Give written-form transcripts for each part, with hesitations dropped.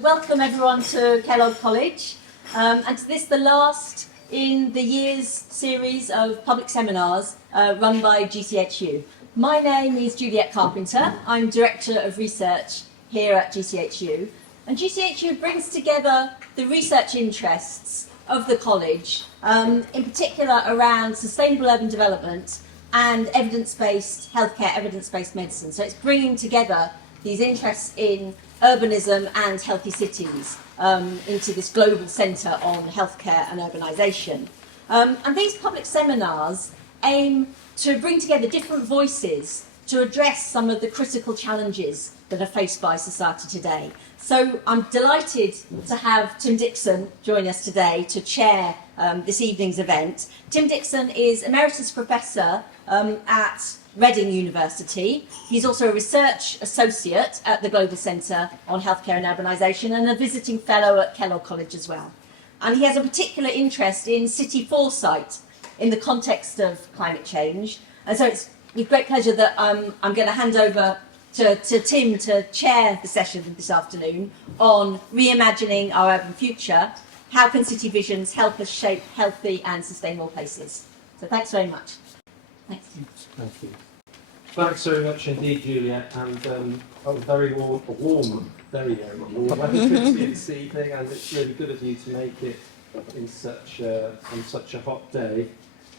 Welcome everyone to Kellogg College, and to this, the last in the year's series of public seminars run by GCHU. My name is Juliet Carpenter. I'm Director of Research here at GCHU, and GCHU brings together the research interests of the college, in particular around sustainable urban development and evidence-based healthcare, evidence-based medicine. So it's bringing together these interests in urbanism and healthy cities into this global centre on healthcare and urbanisation. And these public seminars aim to bring together different voices to address some of the critical challenges that are faced by society today. So I'm delighted to have Tim Dixon join us today to chair this evening's event. Tim Dixon is Emeritus Professor at Reading University. He's also a research associate at the Global Centre on Healthcare and Urbanisation and a visiting fellow at Kellogg College as well. And he has a particular interest in city foresight in the context of climate change. And so it's with great pleasure that I'm going to hand over to Tim to chair the session this afternoon on reimagining our urban future. How can city visions help us shape healthy and sustainable places? So thanks very much. Thanks. Thank you. Thanks very much indeed, Juliet, and very warm, very warm weather this evening, and it's really good of you to make it in on such a hot day.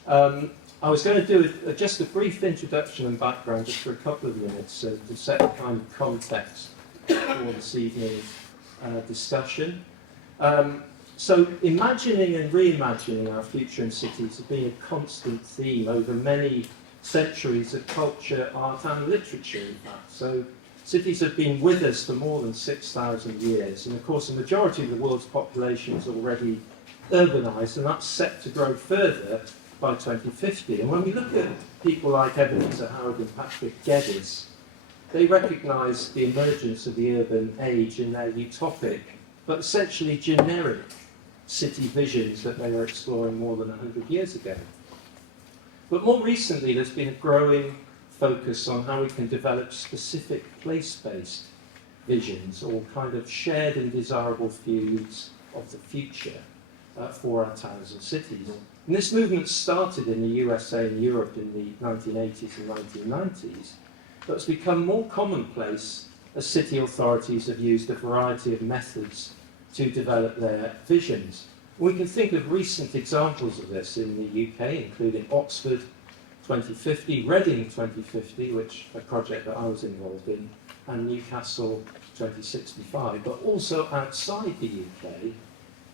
I was going to do just a brief introduction and background just for a couple of minutes to set the kind of context for this evening's discussion. So imagining and reimagining our future in cities has been a constant theme over many centuries of culture, art and literature, in fact. So cities have been with us for more than 6,000 years, and of course the majority of the world's population is already urbanised, and that's set to grow further by 2050. And when we look at people like Ebenezer Howard and Patrick Geddes, they recognise the emergence of the urban age in their utopic, but essentially generic city visions that they were exploring more than 100 years ago. But more recently, there's been a growing focus on how we can develop specific place-based visions or kind of shared and desirable views of the future for our towns and cities. And this movement started in the USA and Europe in the 1980s and 1990s, but it's become more commonplace as city authorities have used a variety of methods to develop their visions. We can think of recent examples of this in the UK, including Oxford 2050, Reading 2050, which a project that I was involved in, and Newcastle 2065, but also outside the UK,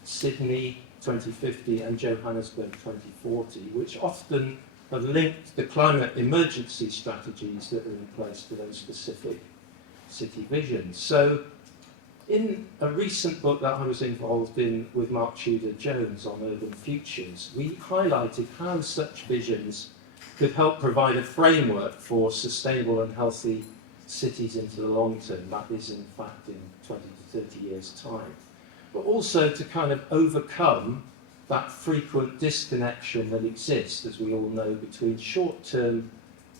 Sydney 2050 and Johannesburg 2040, which often have linked the climate emergency strategies that are in place to those specific city visions. So in a recent book that I was involved in with Mark Tudor-Jones on urban futures, we highlighted how such visions could help provide a framework for sustainable and healthy cities into the long term. That is, in fact, in 20 to 30 years' time. But also to kind of overcome that frequent disconnection that exists, as we all know, between short-term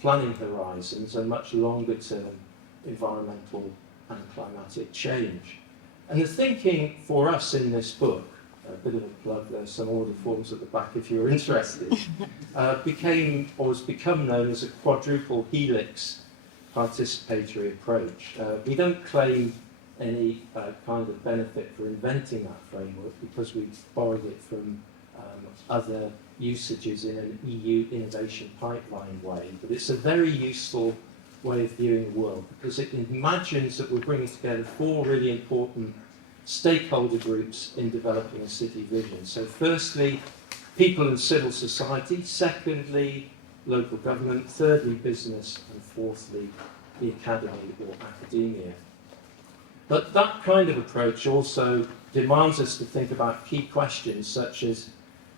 planning horizons and much longer-term environmental and climatic change. And the thinking for us in this book, a bit of a plug, there's some order forms at the back if you're interested, has become known as a quadruple helix participatory approach. We don't claim any kind of benefit for inventing that framework because we've borrowed it from other usages in an EU innovation pipeline way, but it's a very useful way of viewing the world because it imagines that we're bringing together four really important stakeholder groups in developing a city vision. So firstly, people and civil society, secondly, local government, thirdly, business, and fourthly, the academy or academia. But that kind of approach also demands us to think about key questions such as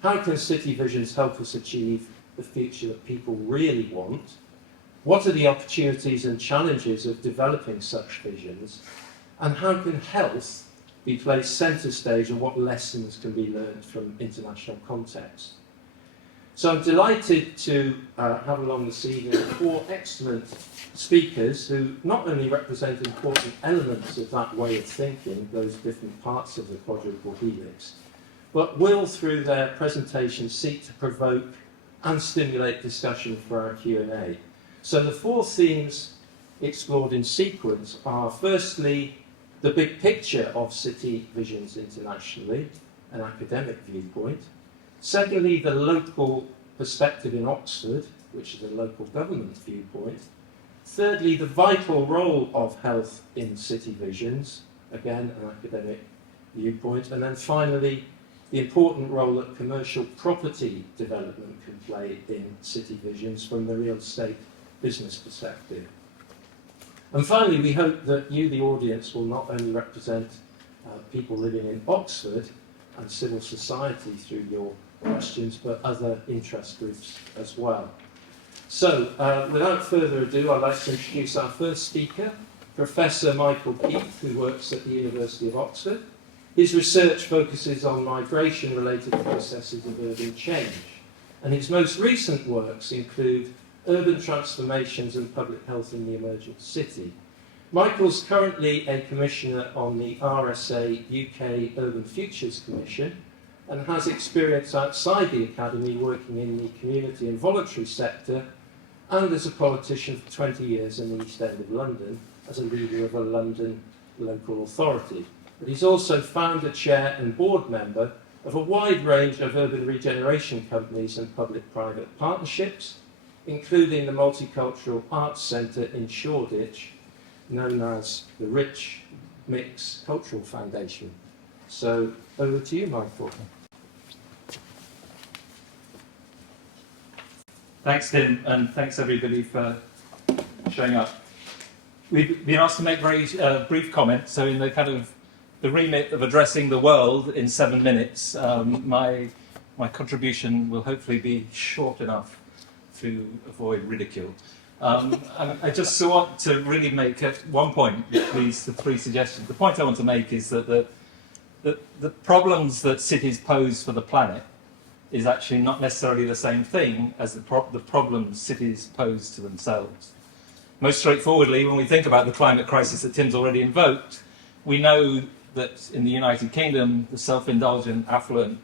how can city visions help us achieve the future that people really want? What are the opportunities and challenges of developing such visions? And how can health be placed centre stage and what lessons can be learned from international context? So I'm delighted to have along this evening 4 excellent speakers who not only represent important elements of that way of thinking, those different parts of the quadruple helix, but will, through their presentations, seek to provoke and stimulate discussion for our Q&A. So the 4 themes explored in sequence are, firstly, the big picture of city visions internationally, an academic viewpoint. Secondly, the local perspective in Oxford, which is a local government viewpoint. Thirdly, the vital role of health in city visions, again, an academic viewpoint. And then finally, the important role that commercial property development can play in city visions from the real estate business perspective. And finally, we hope that you, the audience, will not only represent people living in Oxford and civil society through your questions, but other interest groups as well. So, without further ado, I'd like to introduce our first speaker, Professor Michael Keith, who works at the University of Oxford. His research focuses on migration-related processes of urban change, and his most recent works include urban transformations and public health in the emergent city. Michael's currently a commissioner on the RSA UK Urban Futures Commission and has experience outside the academy working in the community and voluntary sector and as a politician for 20 years in the East End of London as a leader of a London local authority. But he's also founder, chair and board member of a wide range of urban regeneration companies and public-private partnerships, including the Multicultural Arts Centre in Shoreditch, known as the Rich Mix Cultural Foundation. So, over to you, Michael. Thanks, Tim, and thanks everybody for showing up. We've been asked to make very brief comments, so in the kind of the remit of addressing the world in 7 minutes, my contribution will hopefully be short enough to avoid ridicule. I just want to really make one point, these 3 suggestions. The point I want to make is that the problems that cities pose for the planet is actually not necessarily the same thing as the problems cities pose to themselves. Most straightforwardly, when we think about the climate crisis that Tim's already invoked, we know that in the United Kingdom, the self-indulgent, affluent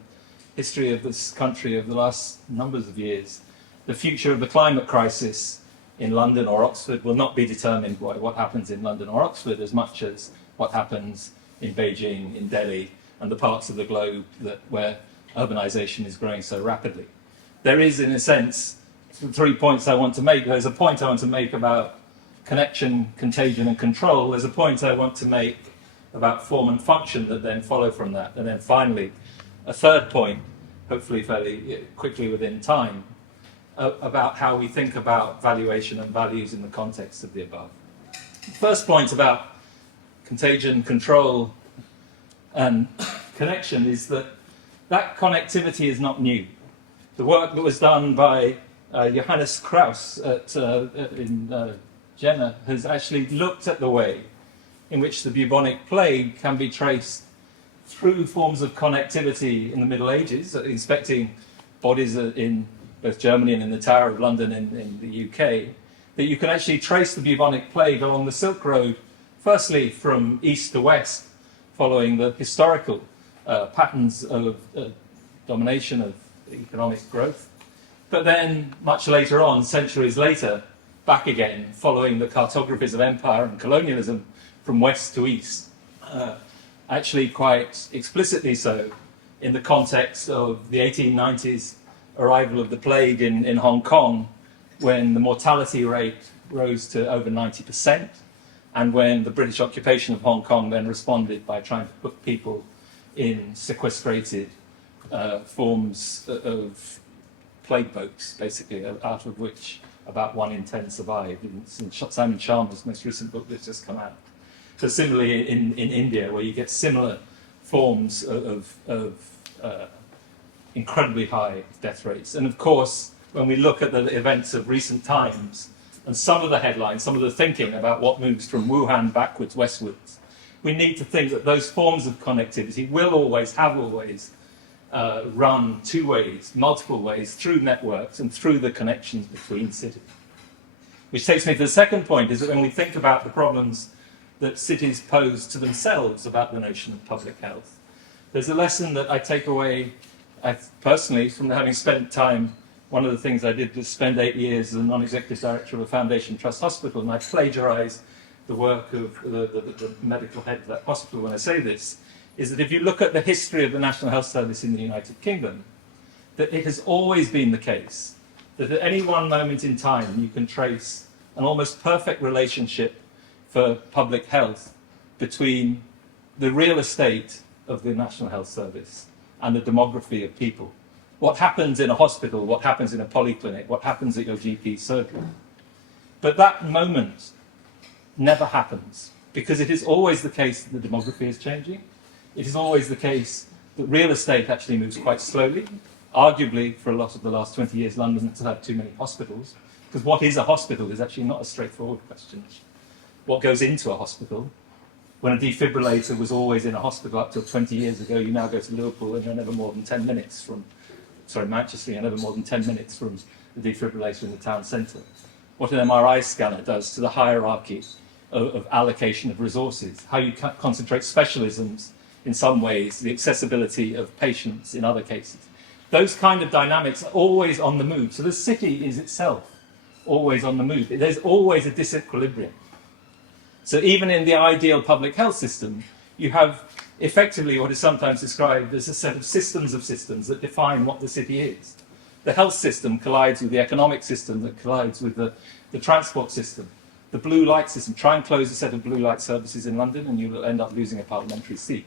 history of this country over the last numbers of years, the future of the climate crisis in London or Oxford will not be determined by what happens in London or Oxford as much as what happens in Beijing, in Delhi, and the parts of the globe where urbanization is growing so rapidly. There is, in a sense, 3 points I want to make. There's a point I want to make about connection, contagion, and control. There's a point I want to make about form and function that then follow from that. And then finally, a third point, hopefully fairly quickly within time, about how we think about valuation and values in the context of the above. The first point about contagion, control, and connection is that connectivity is not new. The work that was done by Johannes Krauss in Jena has actually looked at the way in which the bubonic plague can be traced through forms of connectivity in the Middle Ages, inspecting bodies in both Germany and in the Tower of London in the UK, that you can actually trace the bubonic plague along the Silk Road, firstly from east to west, following the historical patterns of domination of economic growth, but then much later on, centuries later, back again, following the cartographies of empire and colonialism from west to east, actually quite explicitly so in the context of the 1890s arrival of the plague in Hong Kong, when the mortality rate rose to over 90%, and when the British occupation of Hong Kong then responded by trying to put people in sequestrated forms of plague boats, basically, out of which about 1 in 10 survived. In Simon Sharma's most recent book that's just come out. So similarly in India, where you get similar forms of incredibly high death rates. And of course, when we look at the events of recent times, and some of the headlines, some of the thinking about what moves from Wuhan backwards, westwards, we need to think that those forms of connectivity will always, have always, run two ways, multiple ways, through networks and through the connections between cities. Which takes me to the second point, is that when we think about the problems that cities pose to themselves about the notion of public health, there's a lesson that I take away personally from having spent time. One of the things I did was spend 8 years as a non-executive director of a foundation trust hospital, and I plagiarised the work of the medical head of that hospital when I say this, is that if you look at the history of the National Health Service in the United Kingdom, that it has always been the case that at any one moment in time you can trace an almost perfect relationship for public health between the real estate of the National Health Service and the demography of people. What happens in a hospital, what happens in a polyclinic, what happens at your GP surgery. But that moment never happens, because it is always the case that the demography is changing. It is always the case that real estate actually moves quite slowly. Arguably, for a lot of the last 20 years, London has had too many hospitals, because what is a hospital is actually not a straightforward question. What goes into a hospital? When a defibrillator was always in a hospital up till 20 years ago, you now go to Liverpool and you're never more than 10 minutes from, Manchester, you're never more than 10 minutes from the defibrillator in the town centre. What an MRI scanner does to the hierarchy of allocation of resources, how you concentrate specialisms in some ways, the accessibility of patients in other cases. Those kind of dynamics are always on the move. So the city is itself always on the move. There's always a disequilibrium. So even in the ideal public health system, you have effectively what is sometimes described as a set of systems that define what the city is. The health system collides with the economic system that collides with the transport system. The blue light system, try and close a set of blue light services in London and you will end up losing a parliamentary seat.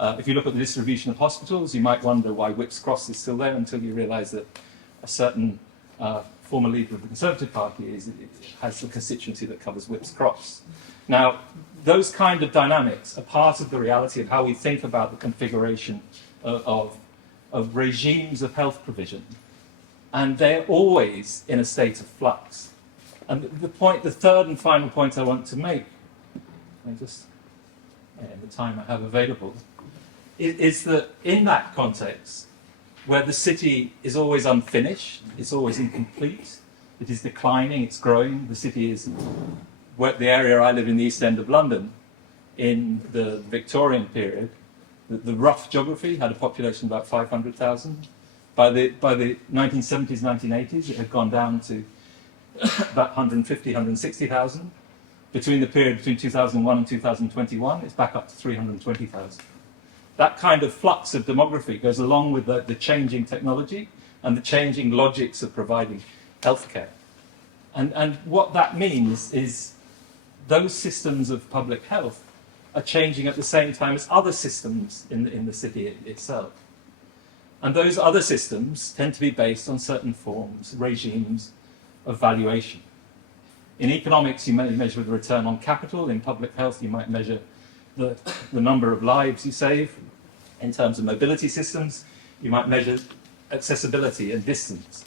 If you look at the distribution of hospitals, you might wonder why Whipps Cross is still there until you realise that a certain former leader of the Conservative Party has a constituency that covers Whipps Cross. Now, those kind of dynamics are part of the reality of how we think about the configuration of regimes of health provision. And they're always in a state of flux. And the third and final point I want to make, in the time I have available, is that in that context, where the city is always unfinished, it's always incomplete, it is declining, it's growing, the city is, the area I live in, the East End of London, in the Victorian period, the rough geography had a population of about 500,000. By the 1970s, 1980s, it had gone down to about 150, 160,000. Between the period between 2001 and 2021, it's back up to 320,000. That kind of flux of demography goes along with the changing technology and the changing logics of providing healthcare. And what that means is those systems of public health are changing at the same time as other systems in the city itself. And those other systems tend to be based on certain forms, regimes of valuation. In economics, you may measure the return on capital. In public health, you might measure the number of lives you save. In terms of mobility systems, you might measure accessibility and distance.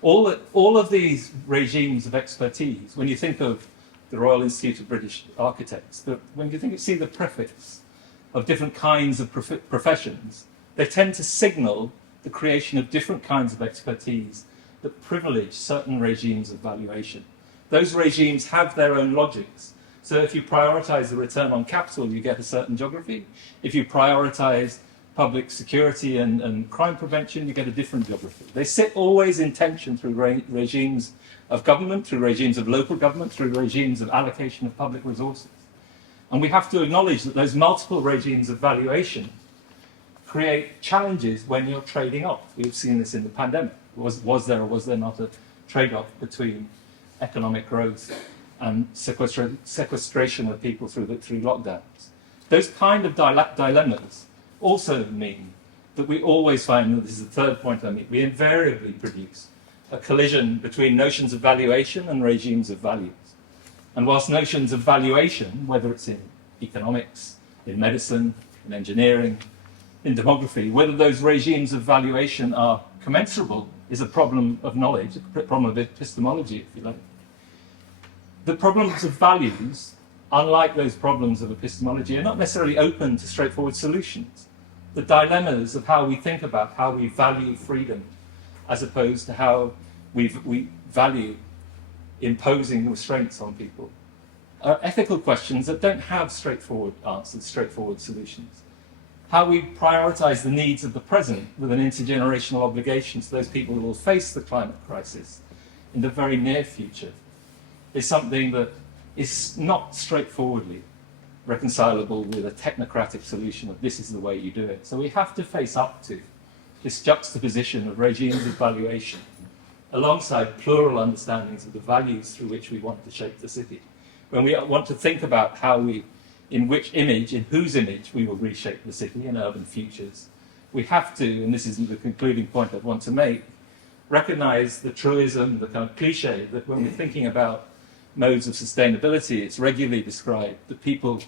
All of these regimes of expertise, when you think of the Royal Institute of British Architects, when you see the prefix of different kinds of professions, they tend to signal the creation of different kinds of expertise that privilege certain regimes of valuation. Those regimes have their own logics. So if you prioritize the return on capital, you get a certain geography. If you prioritize public security and crime prevention, you get a different geography. They sit always in tension through regimes of government, through regimes of local government, through regimes of allocation of public resources. And we have to acknowledge that those multiple regimes of valuation create challenges when you're trading off. We've seen this in the pandemic. Was there or was there not a trade-off between economic growth and sequestration of people through lockdowns? Those kind of dilemmas also mean that we always find, and this is the third point I make, we invariably produce a collision between notions of valuation and regimes of values. And whilst notions of valuation, whether it's in economics, in medicine, in engineering, in demography, whether those regimes of valuation are commensurable is a problem of knowledge, a problem of epistemology, if you like. The problems of values, unlike those problems of epistemology, are not necessarily open to straightforward solutions. the dilemmas of how we think about how we value freedom as opposed to how we value imposing restraints on people are ethical questions that don't have straightforward answers, straightforward solutions. How we prioritize the needs of the present with an intergenerational obligation to those people who will face the climate crisis in the very near future is something that is not straightforwardly reconcilable with a technocratic solution of this is the way you do it. So we have to face up to this juxtaposition of regimes of valuation alongside plural understandings of the values through which we want to shape the city. When we want to think about how we, in which image, in whose image we will reshape the city in urban futures, we have to, and this is the concluding point I'd want to make, recognize the truism, the kind of cliche that when we're thinking about modes of sustainability, it's regularly described that people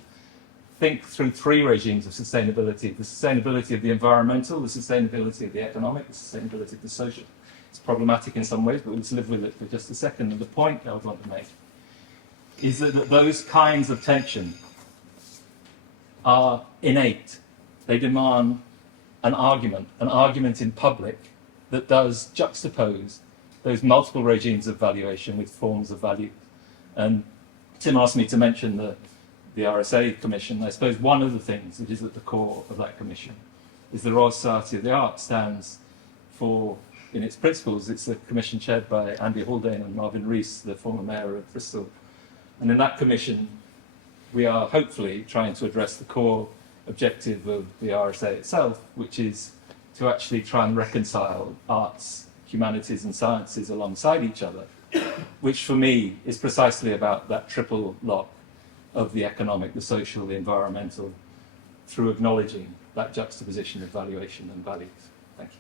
think through three regimes of sustainability: the sustainability of the environmental, the sustainability of the economic, the sustainability of the social. It's problematic in some ways, but let's live with it for just a second. And the point I would want to make is that those kinds of tension are innate. They demand an argument in public that does juxtapose those multiple regimes of valuation with forms of value. And Tim asked me to mention the RSA Commission. I suppose one of the things that is at the core of that commission is the Royal Society of the Arts stands for, in its principles, it's a commission chaired by Andy Haldane and Marvin Rees, the former mayor of Bristol. And in that commission, we are hopefully trying to address the core objective of the RSA itself, which is to actually try and reconcile arts, humanities and sciences alongside each other, which for me is precisely about that triple lock of the economic, the social, the environmental, through acknowledging that juxtaposition of valuation and values. Thank you.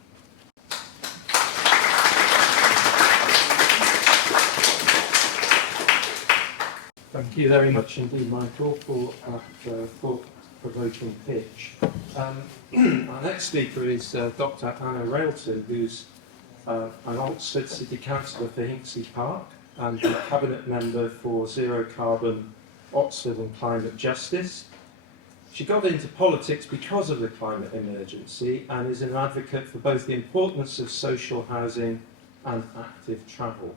Thank you very much indeed, Michael, for that thought-provoking pitch. Our next speaker is Dr. Anna Railton, who's an Oxford City Councillor for Hinksey Park and a Cabinet Member for Zero Carbon Oxford and Climate Justice. She got into politics because of the climate emergency and is an advocate for both the importance of social housing and active travel.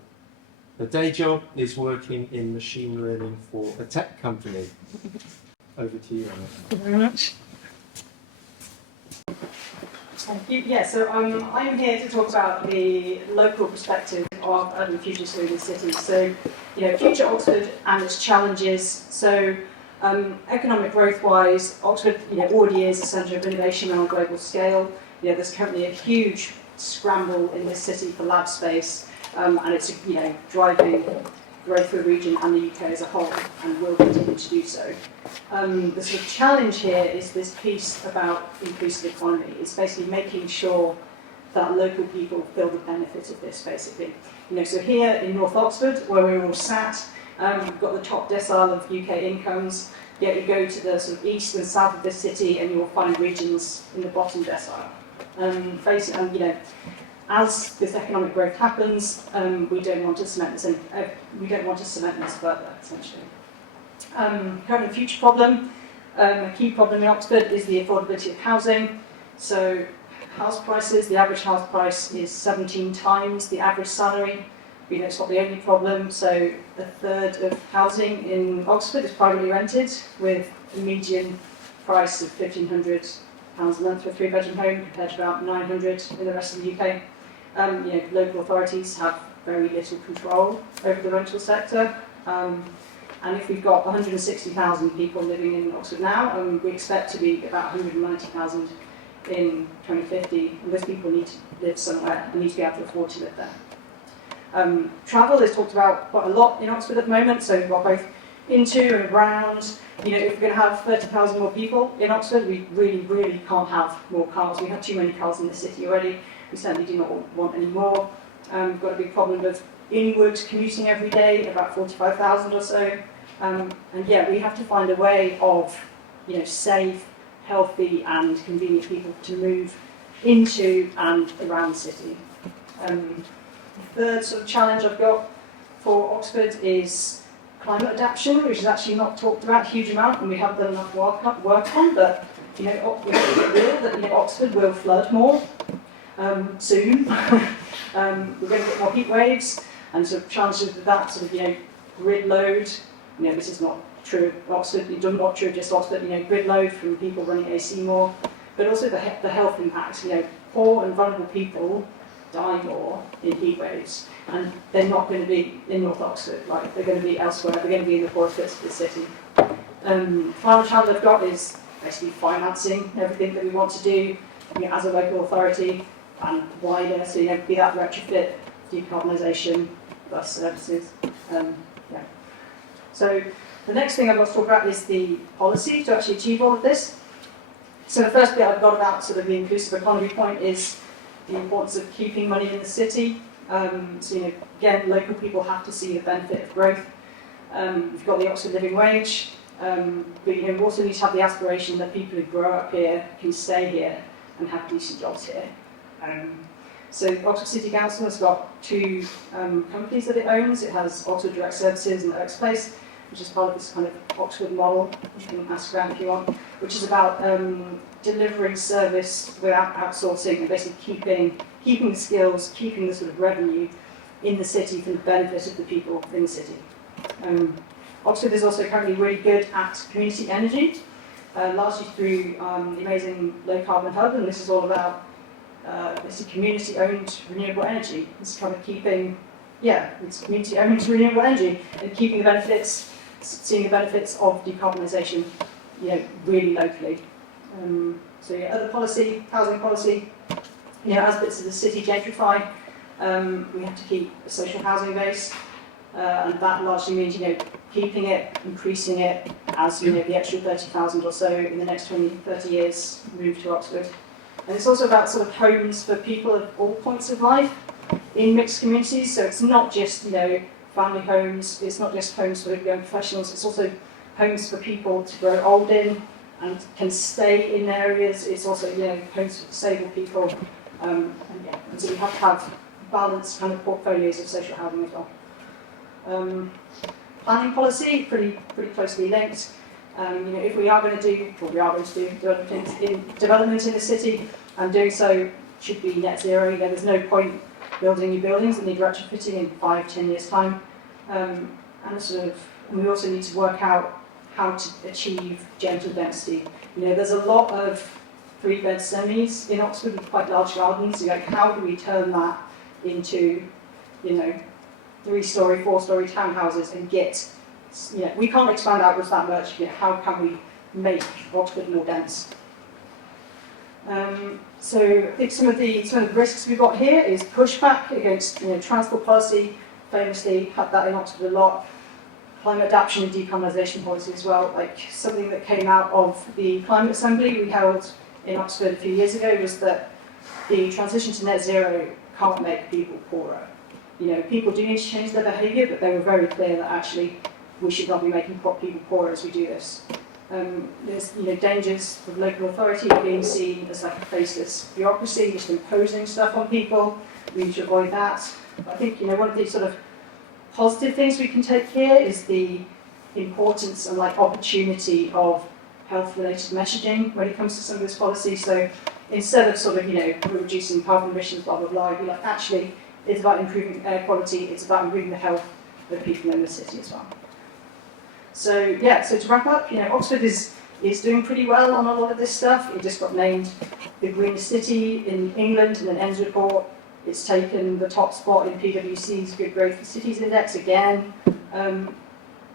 Her day job is working in machine learning for a tech company. Over to you, Anna. Thank you very much. Thank you. Yeah, so I'm here to talk about the local perspective of urban futures for the city. So, future Oxford and its challenges. So, economic growth-wise, Oxford, already is a centre of innovation on a global scale. There's currently a huge scramble in this city for lab space, and it's, driving growth for the region and the UK as a whole, and will continue to do so. The sort of challenge here is this piece about inclusive economy. It's basically making sure that local people feel the benefit of this, basically. So here in North Oxford, where we're all sat, we've got the top decile of UK incomes, yet you go to the sort of east and south of the city and you'll find regions in the bottom decile. As this economic growth happens, we don't want to cement this further, essentially. Current future problem, a key problem in Oxford is the affordability of housing. So house prices, the average house price is 17 times the average salary. It's not the only problem. So a third of housing in Oxford is privately rented, with a median price of £1,500 a month for a three-bedroom home, compared to about £900 in the rest of the UK. Local authorities have very little control over the rental sector. And if we've got 160,000 people living in Oxford now, we expect to be about 190,000 in 2050, and those people need to live somewhere and need to be able to afford to live there. Travel is talked about quite a lot in Oxford at the moment, so we've got both into and around. If we're going to have 30,000 more people in Oxford, we really, really can't have more cars. We have too many cars in the city already. We certainly do not want any more. We've got a big problem of inward commuting every day, about 45,000 or so. And we have to find a way of, safe, healthy and convenient people to move into and around the city. The third sort of challenge I've got for Oxford is climate adaptation, which is actually not talked about a huge amount, and we have done enough work on, but we're real that Oxford will flood more soon. We're going to get more heat waves, and sort of challenges with that sort of grid load. This is not true of Oxford. It's not true of just Oxford. Grid load from people running AC more, but also the health impacts. Poor and vulnerable people die more in heat waves, and they're not going to be in North Oxford. Like, they're going to be elsewhere. They're going to be in the poorest bits of the city. Final challenge I've got is basically financing everything that we want to do as a local authority and wider. So be that retrofit, decarbonisation, bus services. So the next thing I've got to talk about is the policy to actually achieve all of this. So the first bit I've got about sort of the inclusive economy point is the importance of keeping money in the city. So again, local people have to see the benefit of growth. We've got the Oxford living wage, but we also need to have the aspiration that people who grow up here can stay here and have decent jobs here. So Oxford City Council has got two companies that it owns. It has Oxford Direct Services and Oaks Place, which is part of this kind of Oxford model. You can ask around if you want, which is about delivering service without outsourcing and basically keeping the skills, keeping the sort of revenue in the city for the benefit of the people in the city. Oxford is also currently really good at community energy, largely through the amazing low carbon hub, and this is all about it's a community-owned renewable energy. It's kind of it's community-owned renewable energy and keeping the benefits, seeing the benefits of decarbonisation, really locally. Other policy, housing policy, as bits of the city gentrify, we have to keep a social housing base, and that largely means, keeping it, increasing it, as, the extra 30,000 or so in the next 20, 30 years move to Oxford. And it's also about sort of homes for people at all points of life in mixed communities. So it's not just, family homes, it's not just homes for young professionals, it's also homes for people to grow old in and can stay in areas. It's also, homes for disabled people. And so we have to have balanced kind of portfolios of social housing as well. Planning policy, pretty closely linked. If we are going to do, development in the city, and doing so should be net zero. There's no point building new buildings that need retrofitting in 5-10 years' time. And we also need to work out how to achieve gentle density. There's a lot of 3-bed semis in Oxford with quite large gardens. How do we turn that into, 3-storey, 4-storey townhouses and get, we can't expand outwards that much. How can we make Oxford more dense? So I think some of the risks we've got here is pushback against transport policy. Famously had that in Oxford a lot. Climate adaptation and decarbonisation policy as well. Like something that came out of the climate assembly we held in Oxford a few years ago was that the transition to net zero can't make people poorer. People do need to change their behaviour, but they were very clear that actually we should not be making people poorer as we do this. There's dangers of local authority being seen as like a faceless bureaucracy, just imposing stuff on people. We need to avoid that. But I think one of the sort of positive things we can take here is the importance and opportunity of health-related messaging when it comes to some of this policy. So instead of we're reducing carbon emissions, blah blah blah, be actually it's about improving air quality. It's about improving the health of people in the city as well. So to wrap up, Oxford is doing pretty well on a lot of this stuff. It just got named the greenest city in England in an ENDS report. It's taken the top spot in PwC's Good Growth for Cities Index again.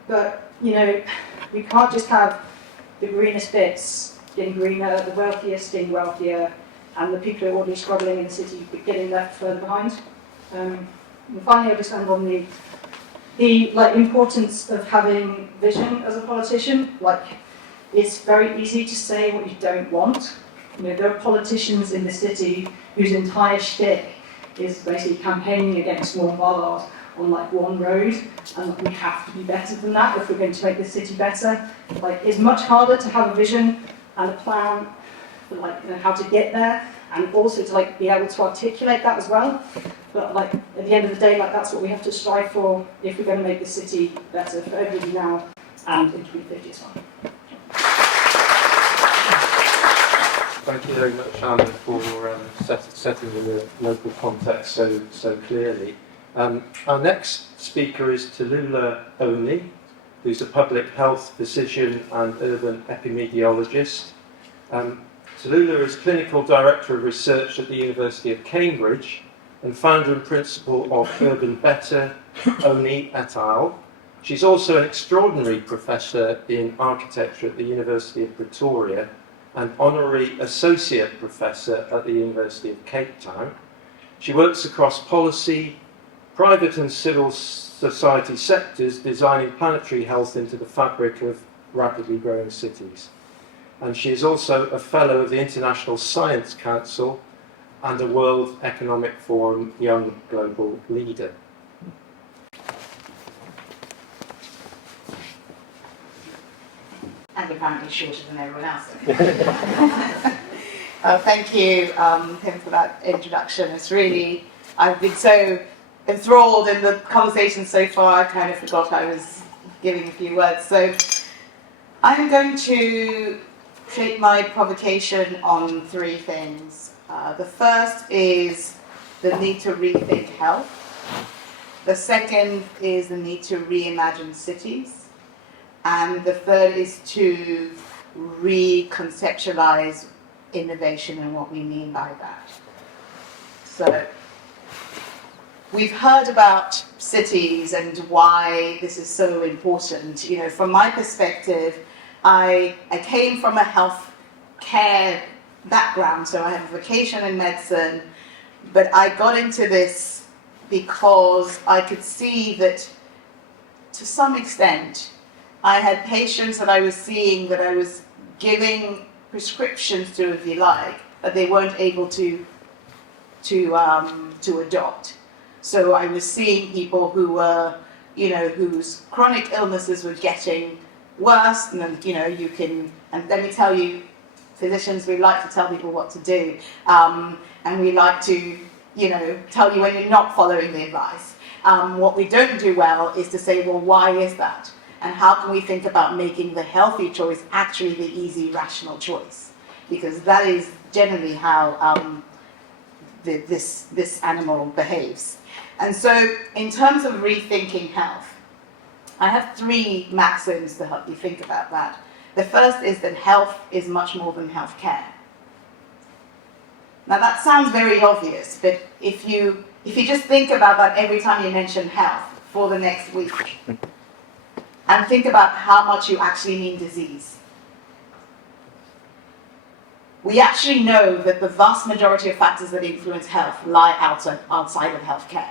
But we can't just have the greenest bits getting greener, the wealthiest getting wealthier, and the people who are already struggling in the city getting left further behind. And finally, I'll just end on the importance of having vision as a politician. It's very easy to say what you don't want. There are politicians in the city whose entire shtick is basically campaigning against small bollards on one road, and we have to be better than that if we're going to make the city better. It's much harder to have a vision and a plan for how to get there, and also to be able to articulate that as well. But like at the end of the day, like that's what we have to strive for if we're going to make the city better for everybody now and in 2050 as well. Thank you very much, Anna, for setting the local context so clearly. Our next speaker is Tolullah Only, who's a public health physician and urban epidemiologist. Tolullah is Clinical Director of Research at the University of Cambridge and founder and principal of Urban Better, Only et al. She's also an extraordinary professor in architecture at the University of Pretoria and honorary associate professor at the University of Cape Town. She works across policy, private and civil society sectors, designing planetary health into the fabric of rapidly growing cities. And she is also a fellow of the International Science Council and a World Economic Forum Young Global Leader. And apparently shorter than everyone else. Thank you, Tim, for that introduction. It's really, I've been so enthralled in the conversation so far, I kind of forgot I was giving a few words. So I'm going to shape my provocation on three things. The first is the need to rethink health. The second is the need to reimagine cities. And the third is to reconceptualize innovation and what we mean by that. So we've heard about cities and why this is so important. You know, from my perspective, I came from a health care background, so I have a vocation in medicine, but I got into this because I could see that to some extent I had patients that I was seeing that I was giving prescriptions to, if you like, that they weren't able to adopt. So I was seeing people who were, you know, whose chronic illnesses were getting worse, and then, you know, you can, and let me tell you, physicians, we like to tell people what to do, and we like to, you know, tell you when you're not following the advice. What we don't do well is to say, well, why is that? And how can we think about making the healthy choice actually the easy, rational choice? Because that is generally how this animal behaves. And so in terms of rethinking health, I have three maxims to help you think about that. The first is that health is much more than healthcare. Now that sounds very obvious, but if you just think about that every time you mention health for the next week, and think about how much you actually mean disease. We actually know that the vast majority of factors that influence health lie outside of healthcare.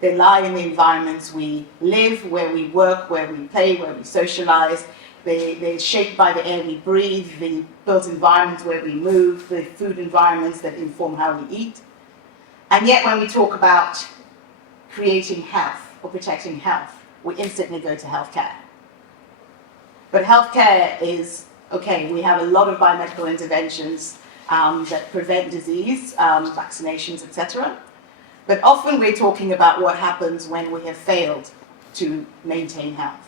They lie in the environments we live, where we work, where we play, where we socialize. They're shaped by the air we breathe, the built environments where we move, the food environments that inform how we eat. And yet when we talk about creating health or protecting health, we instantly go to healthcare. But healthcare is, okay, we have a lot of biomedical interventions that prevent disease, vaccinations, etc. But often we're talking about what happens when we have failed to maintain health.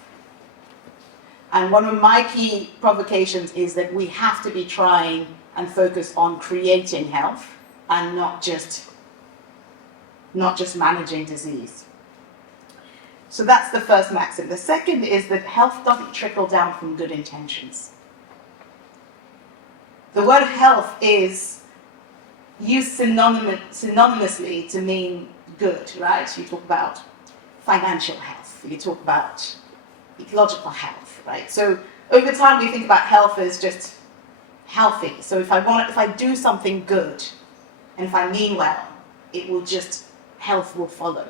And one of my key provocations is that we have to be trying and focus on creating health and not just managing disease. So that's the first maxim. The second is that health doesn't trickle down from good intentions. The word health is used synonymously to mean good, right? You talk about financial health, you talk about ecological health, right? So over time we think about health as just healthy. So if I do something good, and if I mean well, health will follow.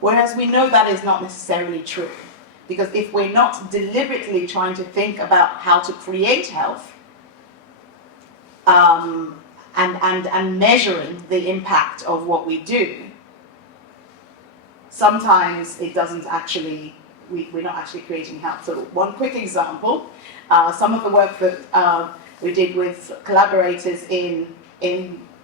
Whereas we know that is not necessarily true, because if we're not deliberately trying to think about how to create health and measuring the impact of what we do, sometimes it doesn't actually, we're not actually creating health. So one quick example, some of the work that we did with collaborators in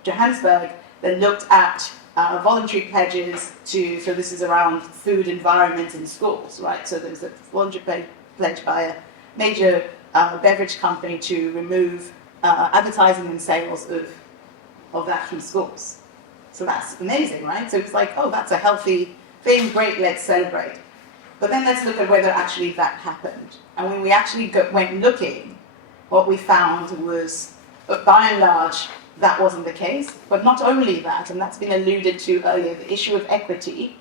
Johannesburg that looked at voluntary pledges to, so this is around food environment in schools, right? So there's a voluntary pledge by a major beverage company to remove advertising and sales of that from schools. So that's amazing, right? So it's like, oh, that's a healthy thing, great, let's celebrate. But then let's look at whether actually that happened. And when we actually went looking, what we found was, by and large, that wasn't the case. But not only that, and that's been alluded to earlier, the issue of equity,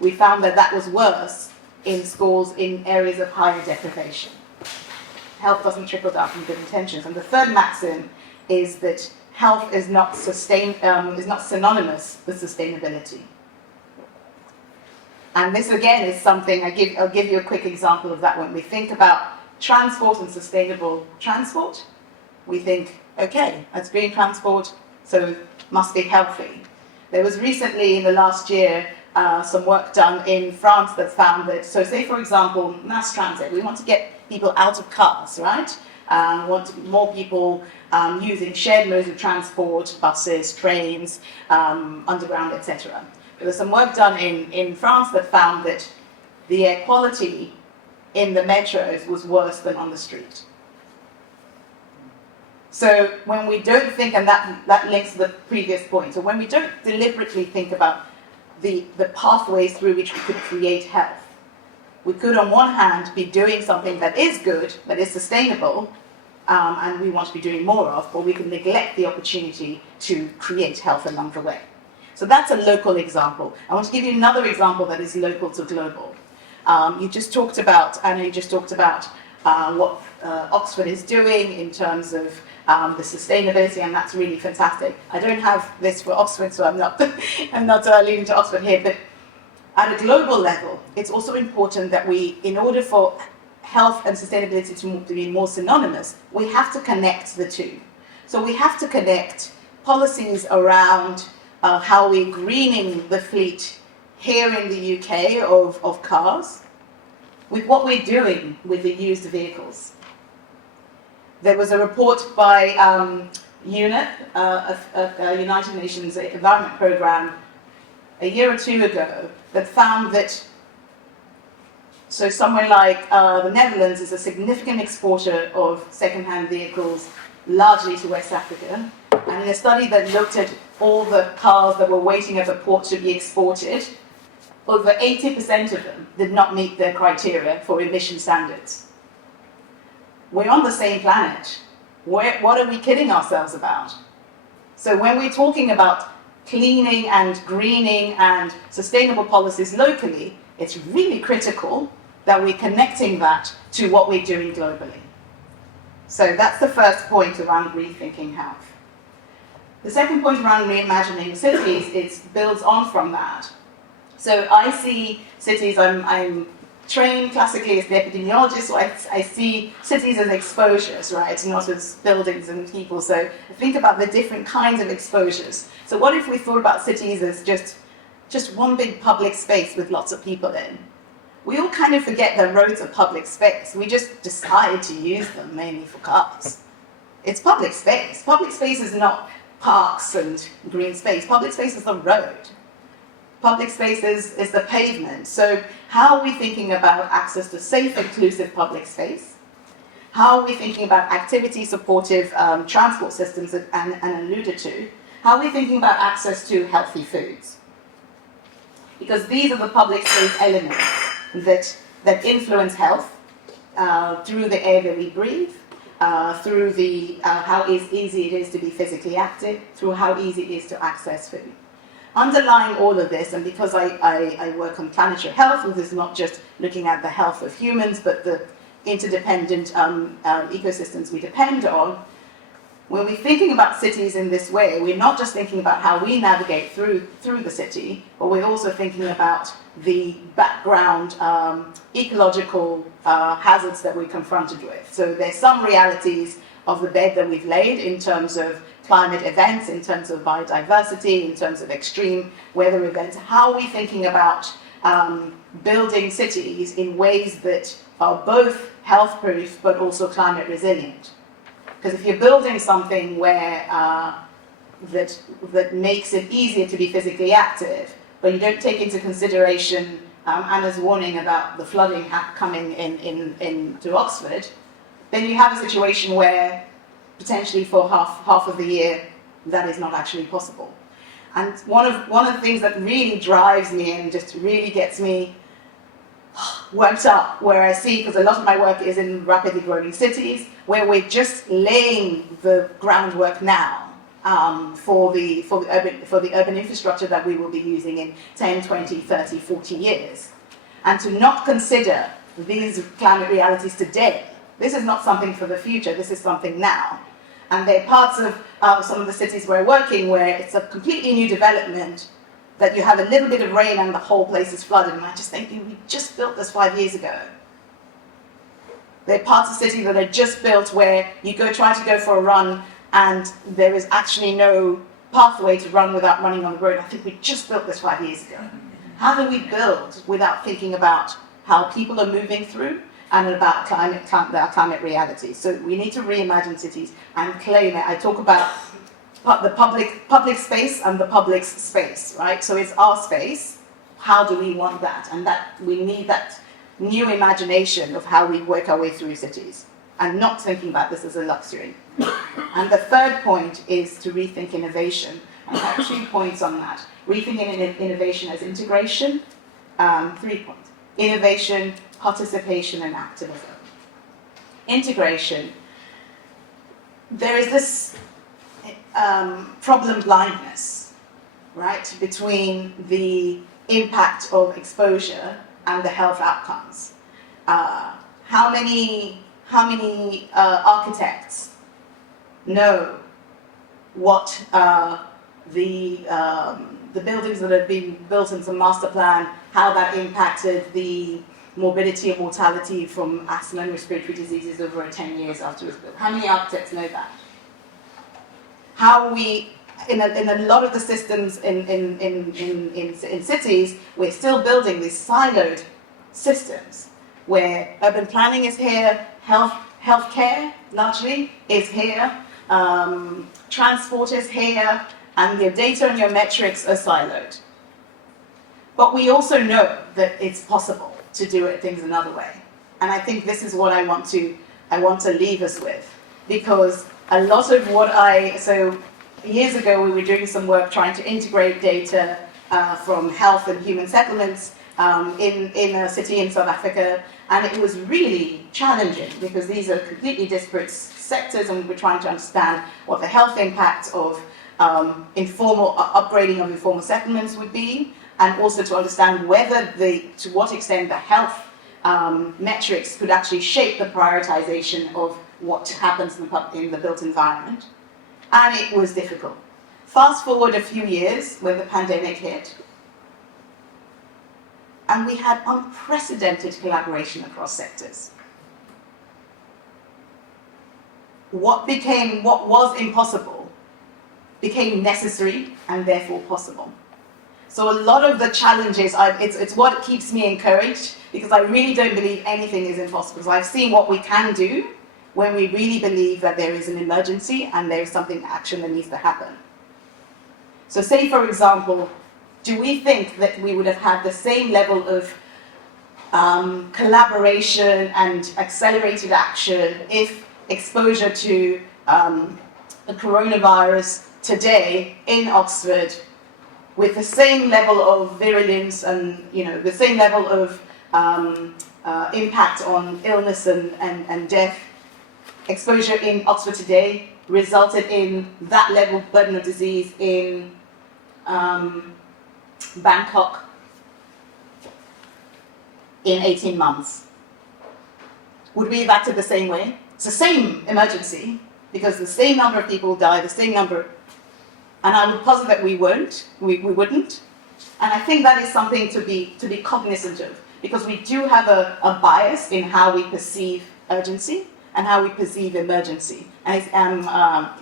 we found that that was worse in schools in areas of higher deprivation. Health doesn't trickle down from good intentions. And the third maxim is that health is not synonymous with sustainability. And this again is something, I'll give you a quick example of that. When we think about transport and sustainable transport, we think, okay, that's green transport, so must be healthy. There was recently in the last year some work done in France that found that, so say for example, mass transit, we want to get people out of cars, right? Want more people using shared modes of transport, buses, trains, underground, etc. There was some work done in France that found that the air quality in the metros was worse than on the street. So when we don't think, and that links to the previous point, so when we don't deliberately think about the pathways through which we could create health, we could on one hand be doing something that is good, that is sustainable, and we want to be doing more of, but we can neglect the opportunity to create health along the way. So that's a local example. I want to give you another example that is local to global. You just talked about, Anna, what Oxford is doing in terms of the sustainability, and that's really fantastic. I don't have this for Oxford, so I'm not leading to Oxford here, but at a global level, it's also important that we, in order for health and sustainability to be more synonymous, we have to connect the two. So we have to connect policies around how we're greening the fleet here in the UK of cars with what we're doing with the used vehicles. There was a report by UNEP, a United Nations Environment Programme, a year or two ago that found that, so somewhere like the Netherlands is a significant exporter of second-hand vehicles, largely to West Africa. And in a study that looked at all the cars that were waiting at the port to be exported, over 80% of them did not meet their criteria for emission standards. We're on the same planet. What are we kidding ourselves about? So when we're talking about cleaning and greening and sustainable policies locally, it's really critical that we're connecting that to what we're doing globally. So that's the first point around rethinking health. The second point around reimagining cities, it builds on from that. So I see cities, I'm trained classically as the epidemiologist, so I see cities as exposures, right, not as buildings and people. So I think about the different kinds of exposures. So what if we thought about cities as just one big public space with lots of people in? We all kind of forget that roads are public space. We just decide to use them mainly for cars. It's public space. Public space is not parks and green space. Public space is the road. Public space is the pavement. So how are we thinking about access to safe, inclusive public space? How are we thinking about activity-supportive transport systems, and alluded to? How are we thinking about access to healthy foods? Because these are the public space elements that influence health through the air that we breathe, through how easy it is to be physically active, through how easy it is to access food. Underlying all of this, and because I work on planetary health, this is not just looking at the health of humans, but the interdependent ecosystems we depend on, when we're thinking about cities in this way, we're not just thinking about how we navigate through the city, but we're also thinking about the background ecological hazards that we're confronted with. So there's some realities of the bed that we've laid in terms of climate events, in terms of biodiversity, in terms of extreme weather events. How are we thinking about building cities in ways that are both health-proof but also climate resilient? Because if you're building something where that makes it easier to be physically active, but you don't take into consideration Anna's warning about the flooding coming into Oxford, then you have a situation where potentially for half of the year that is not actually possible. And one of the things that really drives me and just really gets me worked up, where I see, because a lot of my work is in rapidly growing cities, where we're just laying the groundwork now for the urban infrastructure that we will be using in 10, 20, 30, 40 years. And to not consider these climate realities today, this is not something for the future, this is something now. And there are parts of some of the cities we're working where it's a completely new development, that you have a little bit of rain and the whole place is flooded. And I just think, we just built this 5 years ago. There are parts of cities that are just built where you try to go for a run and there is actually no pathway to run without running on the road. I think we just built this 5 years ago. How do we build without thinking about how people are moving through and about climate reality? So we need to reimagine cities and claim it. I talk about the public space and the public's space, right? So it's our space. How do we want that? And that we need that new imagination of how we work our way through cities and not thinking about this as a luxury. And the third point is to rethink innovation. I have 2 points on that. Rethinking innovation as integration, 3 points. Innovation, participation, and activism. Integration. There is this problem blindness, right, between the impact of exposure and the health outcomes. How many architects know what the buildings that have been built into the master plan, how that impacted the morbidity and mortality from asthma and respiratory diseases over 10 years after it was built? How many architects know that? How we, in a lot of the systems in cities, we're still building these siloed systems where urban planning is here, healthcare largely is here, transport is here, and your data and your metrics are siloed. But we also know that it's possible to do things another way. And I think this is what I want to leave us with, because a lot of so years ago we were doing some work trying to integrate data from health and human settlements in a city in South Africa, and it was really challenging because these are completely disparate sectors, and we were trying to understand what the health impact of upgrading of informal settlements would be, and also to understand to what extent the health metrics could actually shape the prioritization of what happens in the built environment. And it was difficult. Fast forward a few years when the pandemic hit, and we had unprecedented collaboration across sectors. What was impossible became necessary and therefore possible. So a lot of the challenges, it's what keeps me encouraged, because I really don't believe anything is impossible. So I've seen what we can do when we really believe that there is an emergency and there is something action that needs to happen. So say, for example, do we think that we would have had the same level of collaboration and accelerated action if exposure to the coronavirus today in Oxford, with the same level of virulence and the same level of impact on illness and death, exposure in Oxford today resulted in that level of burden of disease in Bangkok in 18 months? Would we have acted the same way? It's the same emergency, because the same number of people die, the same number, and I would posit that we wouldn't. And I think that is something to be cognizant of, because we do have a bias in how we perceive urgency and how we perceive emergency, and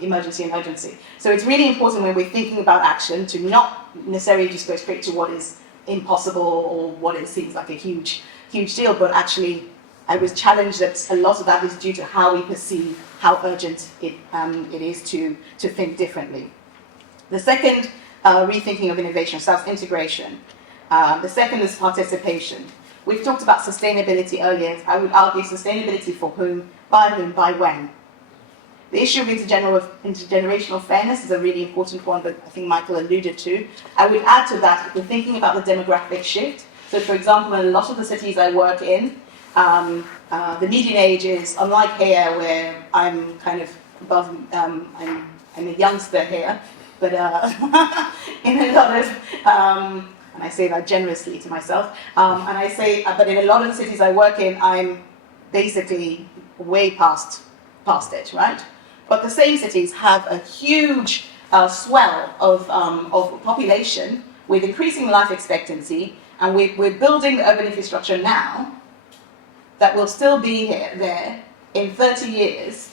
emergency and urgency. So it's really important when we're thinking about action to not necessarily just go straight to what is impossible or what it seems like a huge deal, but actually I was challenged that a lot of that is due to how we perceive how urgent it is to think differently. The second, rethinking of innovation, self-integration. The second is participation. We've talked about sustainability earlier. I would argue sustainability for whom, by when. The issue of intergenerational fairness is a really important one that I think Michael alluded to. I would add to that, if we're thinking about the demographic shift, so for example, in a lot of the cities I work in, the median age is, unlike here where I'm kind of above, I'm a youngster here, but in a lot of, and I say that generously to myself, and I say, but in a lot of the cities I work in, I'm basically way past it, right? But the same cities have a huge swell of population with increasing life expectancy, and we're building the urban infrastructure now that will still be there in 30 years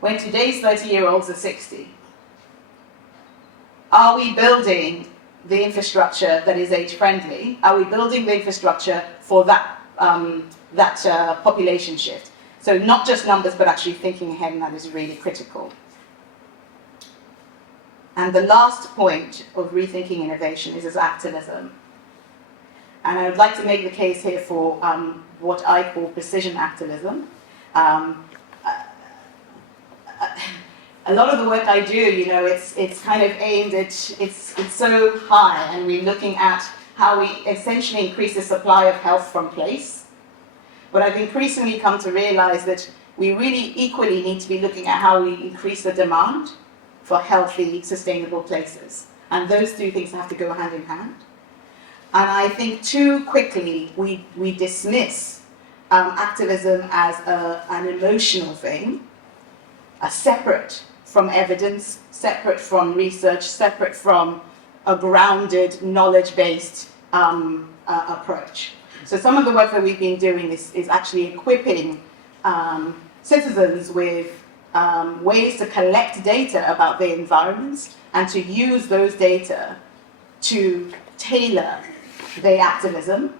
when today's 30-year-olds are 60. Are we building the infrastructure that is age-friendly? Are we building the infrastructure for that population shift? So not just numbers, but actually thinking ahead, and that is really critical. And the last point of rethinking innovation is activism. And I would like to make the case here for what I call precision activism. A lot of the work I do, it's kind of aimed at, it's so high, and we're looking at how we essentially increase the supply of health from place. But I've increasingly come to realize that we really equally need to be looking at how we increase the demand for healthy, sustainable places. And those two things have to go hand in hand. And I think too quickly we dismiss activism as an emotional thing, separate from evidence, separate from research, separate from a grounded, knowledge-based approach. So some of the work that we've been doing is actually equipping citizens with ways to collect data about their environments and to use those data to tailor their activism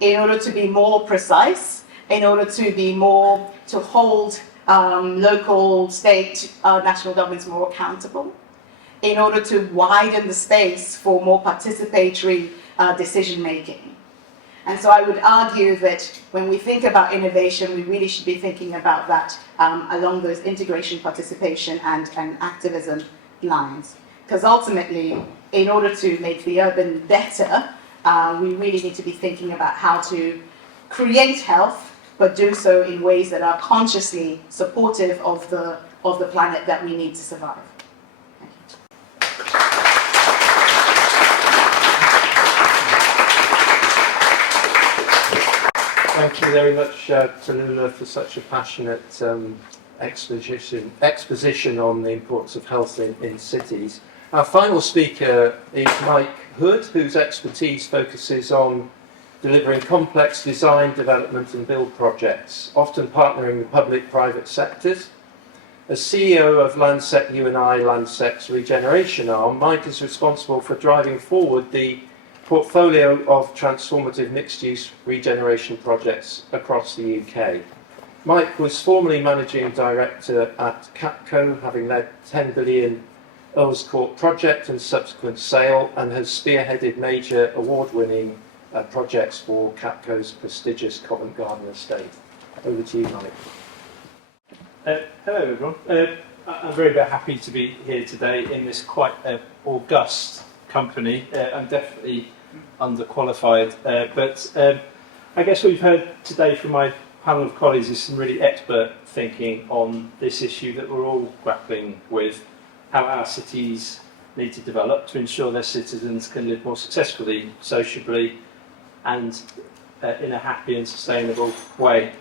in order to be more precise, in order to hold local, state, national governments more accountable, in order to widen the space for more participatory decision-making. And so I would argue that when we think about innovation, we really should be thinking about that along those integration, participation, and activism lines. Because ultimately, in order to make the urban better, we really need to be thinking about how to create health, but do so in ways that are consciously supportive of the planet that we need to survive. Thank you very much, Tolullah, for such a passionate exposition on the importance of health in cities. Our final speaker is Mike Hood, whose expertise focuses on delivering complex design, development and build projects, often partnering with public-private sectors. As CEO of Landsec UNI, Landsec's regeneration arm, Mike is responsible for driving forward the portfolio of transformative mixed-use regeneration projects across the UK. Mike was formerly managing director at Capco, having led 10 billion Earls Court project and subsequent sale, and has spearheaded major award-winning projects for Capco's prestigious Covent Garden estate. Over to you, Mike. Hello everyone. I'm very, very happy to be here today in this quite august company. I'm definitely underqualified, but I guess what we've heard today from my panel of colleagues is some really expert thinking on this issue that we're all grappling with, how our cities need to develop to ensure their citizens can live more successfully, sociably, and in a happy and sustainable way.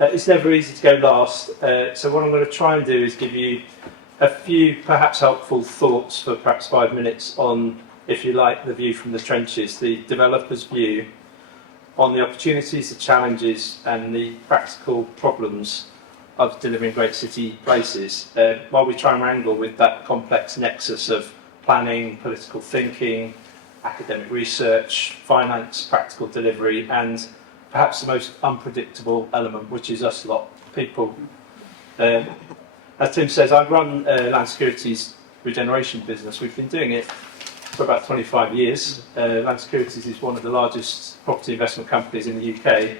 It's never easy to go last, so what I'm going to try and do is give you a few perhaps helpful thoughts for perhaps 5 minutes on, if you like, the view from the trenches, the developer's view on the opportunities, the challenges and the practical problems of delivering great city places, while we try and wrangle with that complex nexus of planning, political thinking, academic research, finance, practical delivery, and perhaps the most unpredictable element, which is us lot, people. As Tim says, I run Land Security's regeneration business. We've been doing it for about 25 years. Landsec is one of the largest property investment companies in the UK.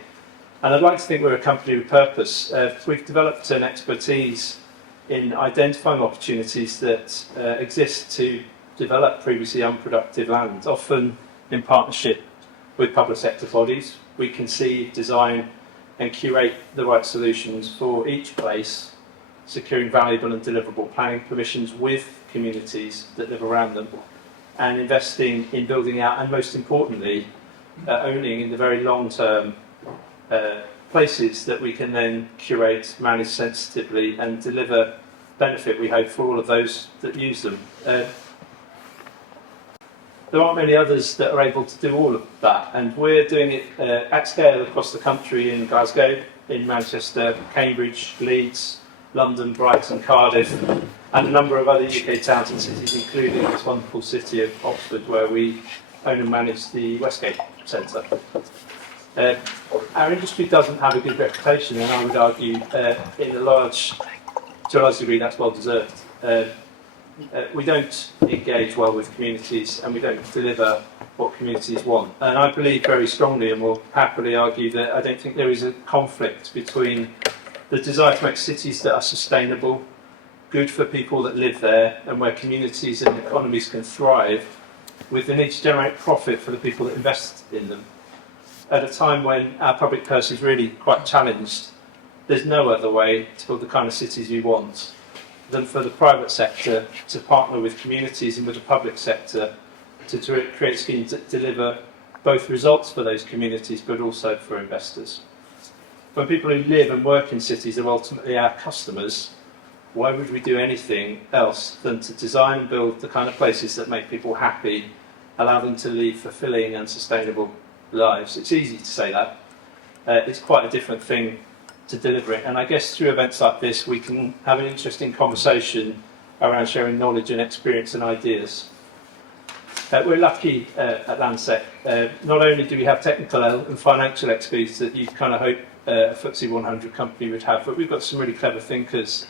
And I'd like to think we're a company with purpose. We've developed an expertise in identifying opportunities that exist to develop previously unproductive land, often in partnership with public sector bodies. We conceive, design and curate the right solutions for each place, securing valuable and deliverable planning permissions with communities that live around them, and investing in building out, and most importantly, owning in the very long term places that we can then curate, manage sensitively and deliver benefit, we hope, for all of those that use them. There aren't many others that are able to do all of that, and we're doing it at scale across the country, in Glasgow, in Manchester, Cambridge, Leeds, London, Brighton, Cardiff, and a number of other UK towns and cities, including this wonderful city of Oxford, where we own and manage the Westgate Centre. Our industry doesn't have a good reputation, and I would argue to a large degree that's well deserved. We don't engage well with communities, and we don't deliver what communities want. And I believe very strongly, and will happily argue, that I don't think there is a conflict between the desire to make cities that are sustainable, good for people that live there, and where communities and economies can thrive, with the need to generate profit for the people that invest in them. At a time when our public purse is really quite challenged, there's no other way to build the kind of cities we want than for the private sector to partner with communities and with the public sector to create schemes that deliver both results for those communities but also for investors. When people who live and work in cities are ultimately our customers, why would we do anything else than to design and build the kind of places that make people happy, allow them to lead fulfilling and sustainable lives? It's easy to say that. It's quite a different thing to deliver it. And I guess through events like this, we can have an interesting conversation around sharing knowledge and experience and ideas. We're lucky at Landsec. Not only do we have technical and financial expertise that you kind of hope a FTSE 100 company would have, but we've got some really clever thinkers,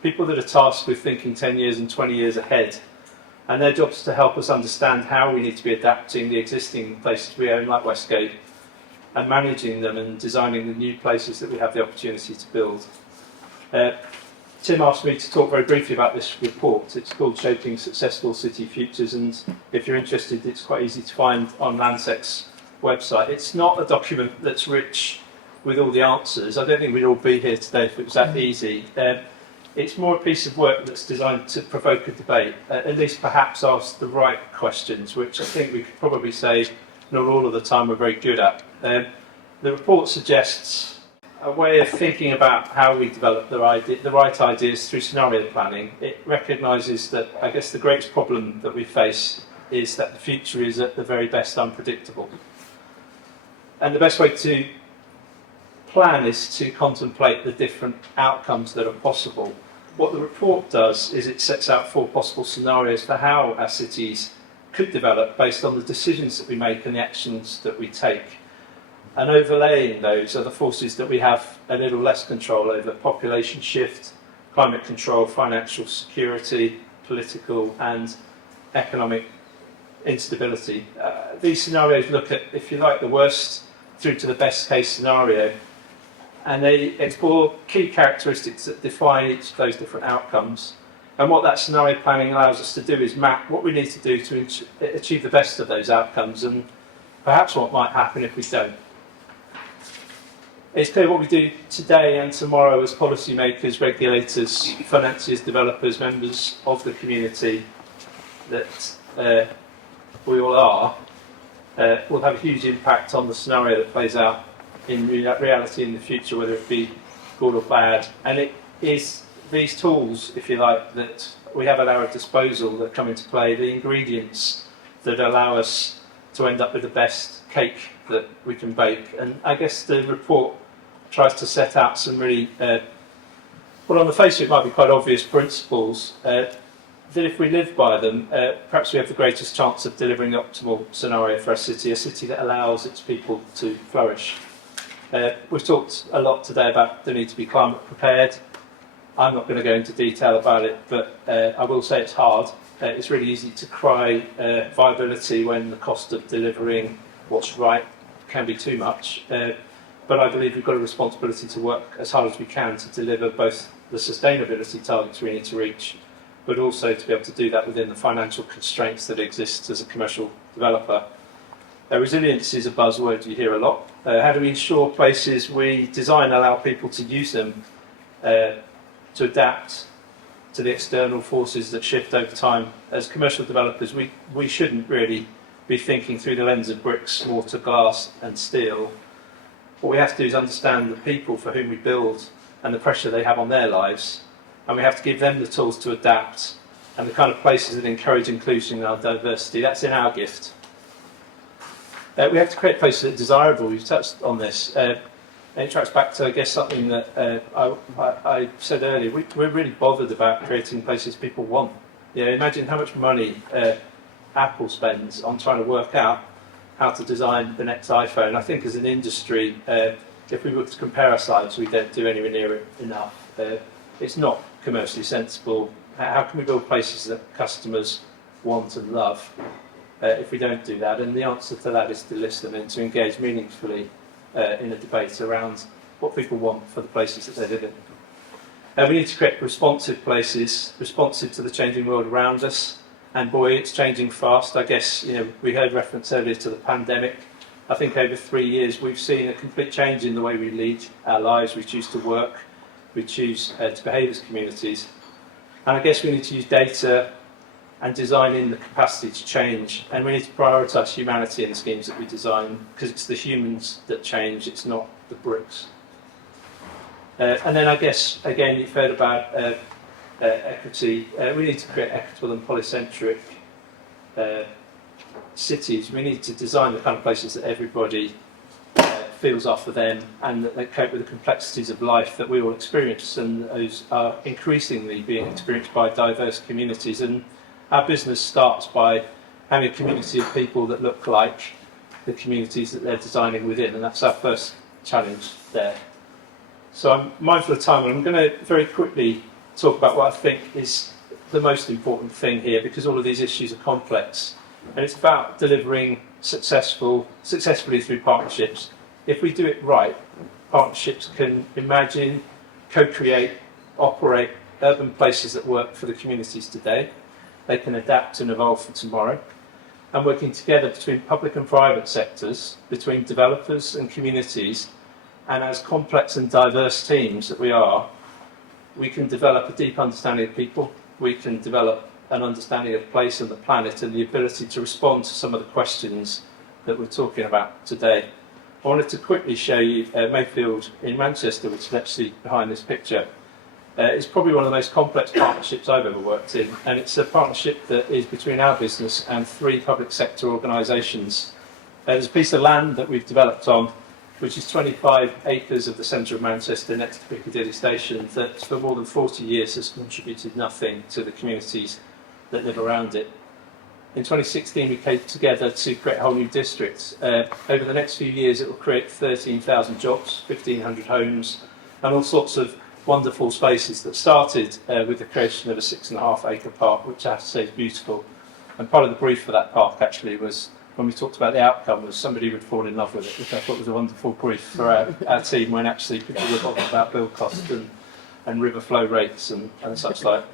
people that are tasked with thinking 10 years and 20 years ahead. And their job is to help us understand how we need to be adapting the existing places we own, like Westgate, and managing them and designing the new places that we have the opportunity to build. Tim asked me to talk very briefly about this report. It's called Shaping Successful City Futures, and if you're interested, it's quite easy to find on Landsec's website. It's not a document that's rich with all the answers. I don't think we'd all be here today if it was that easy. It's more a piece of work that's designed to provoke a debate, at least perhaps ask the right questions, which I think we could probably say not all of the time we're very good at. The report suggests a way of thinking about how we develop the right ideas through scenario planning. It recognises that, I guess, the greatest problem that we face is that the future is at the very best unpredictable. And the best way to plan is to contemplate the different outcomes that are possible. What the report does is it sets out 4 possible scenarios for how our cities could develop based on the decisions that we make and the actions that we take. And overlaying those are the forces that we have a little less control over: population shift, climate control, financial security, political and economic instability. These scenarios look at, if you like, the worst through to the best case scenario, and they explore key characteristics that define each of those different outcomes. And what that scenario planning allows us to do is map what we need to do to achieve the best of those outcomes, and perhaps what might happen if we don't. It's clear what we do today and tomorrow as policymakers, regulators, financiers, developers, members of the community that we all are, will have a huge impact on the scenario that plays out in reality in the future, whether it be good or bad. And it is these tools, if you like, that we have at our disposal that come into play, the ingredients that allow us to end up with the best cake that we can bake. And I guess the report tries to set out some really, well, on the face of it might be quite obvious principles, that if we live by them, perhaps we have the greatest chance of delivering the optimal scenario for a city that allows its people to flourish. We've talked a lot today about the need to be climate prepared. I'm not going to go into detail about it, but I will say it's hard. It's really easy to cry viability when the cost of delivering what's right can be too much. But I believe we've got a responsibility to work as hard as we can to deliver both the sustainability targets we need to reach, but also to be able to do that within the financial constraints that exist as a commercial developer. Resilience is a buzzword you hear a lot. How do we ensure places we design allow people to use them to adapt to the external forces that shift over time? As commercial developers, we shouldn't really be thinking through the lens of bricks, mortar, glass and steel. What we have to do is understand the people for whom we build and the pressure they have on their lives, and we have to give them the tools to adapt, and the kind of places that encourage inclusion and diversity. That's in our gift. We have to create places that are desirable. We've touched on this. And it tracks back to, I guess, something that I said earlier. We're really bothered about creating places people want. You know, imagine how much money Apple spends on trying to work out how to design the next iPhone. I think as an industry, if we were to compare ourselves, we don't do anywhere near it enough. It's not commercially sensible. How can we build places that customers want and love if we don't do that? And the answer to that is to listen and to engage meaningfully in a debate around what people want for the places that they live in. We need to create responsive places, responsive to the changing world around us. And boy, it's changing fast. I guess, you know, we heard reference earlier to the pandemic. I think over 3 years we've seen a complete change in the way we lead our lives, we choose to work, we choose to behave as communities. And I guess we need to use data and design in the capacity to change. And we need to prioritise humanity in the schemes that we design, because it's the humans that change, it's not the bricks. And then I guess, again, you've heard about equity. We need to create equitable and polycentric cities. We need to design the kind of places that everybody feels are for them, and that they cope with the complexities of life that we all experience, and those are increasingly being experienced by diverse communities. And our business starts by having a community of people that look like the communities that they're designing within, and that's our first challenge there. So I'm mindful of time, and I'm going to very quickly talk about what I think is the most important thing here, because all of these issues are complex, and it's about delivering successfully through partnerships. If we do it right, partnerships can imagine, co-create, operate urban places that work for the communities today. They can adapt and evolve for tomorrow. And working together between public and private sectors, between developers and communities, and as complex and diverse teams that we are, we can develop a deep understanding of people, we can develop an understanding of place and the planet, and the ability to respond to some of the questions that we're talking about today. I wanted to quickly show you Mayfield in Manchester, which is actually behind this picture. It's probably one of the most complex partnerships I've ever worked in, and it's a partnership that is between our business and 3 public sector organisations. There's a piece of land that we've developed on, which is 25 acres of the centre of Manchester next to Piccadilly Station, that for more than 40 years has contributed nothing to the communities that live around it. In 2016 we came together to create a whole new district. Over the next few years it will create 13,000 jobs, 1,500 homes, and all sorts of wonderful spaces that started with the creation of a 6.5 acre park, which I have to say is beautiful. And part of the brief for that park actually was, when we talked about the outcome, was somebody would fall in love with it, which I thought was a wonderful brief for our team, when actually people were talking about build costs and river flow rates and such like.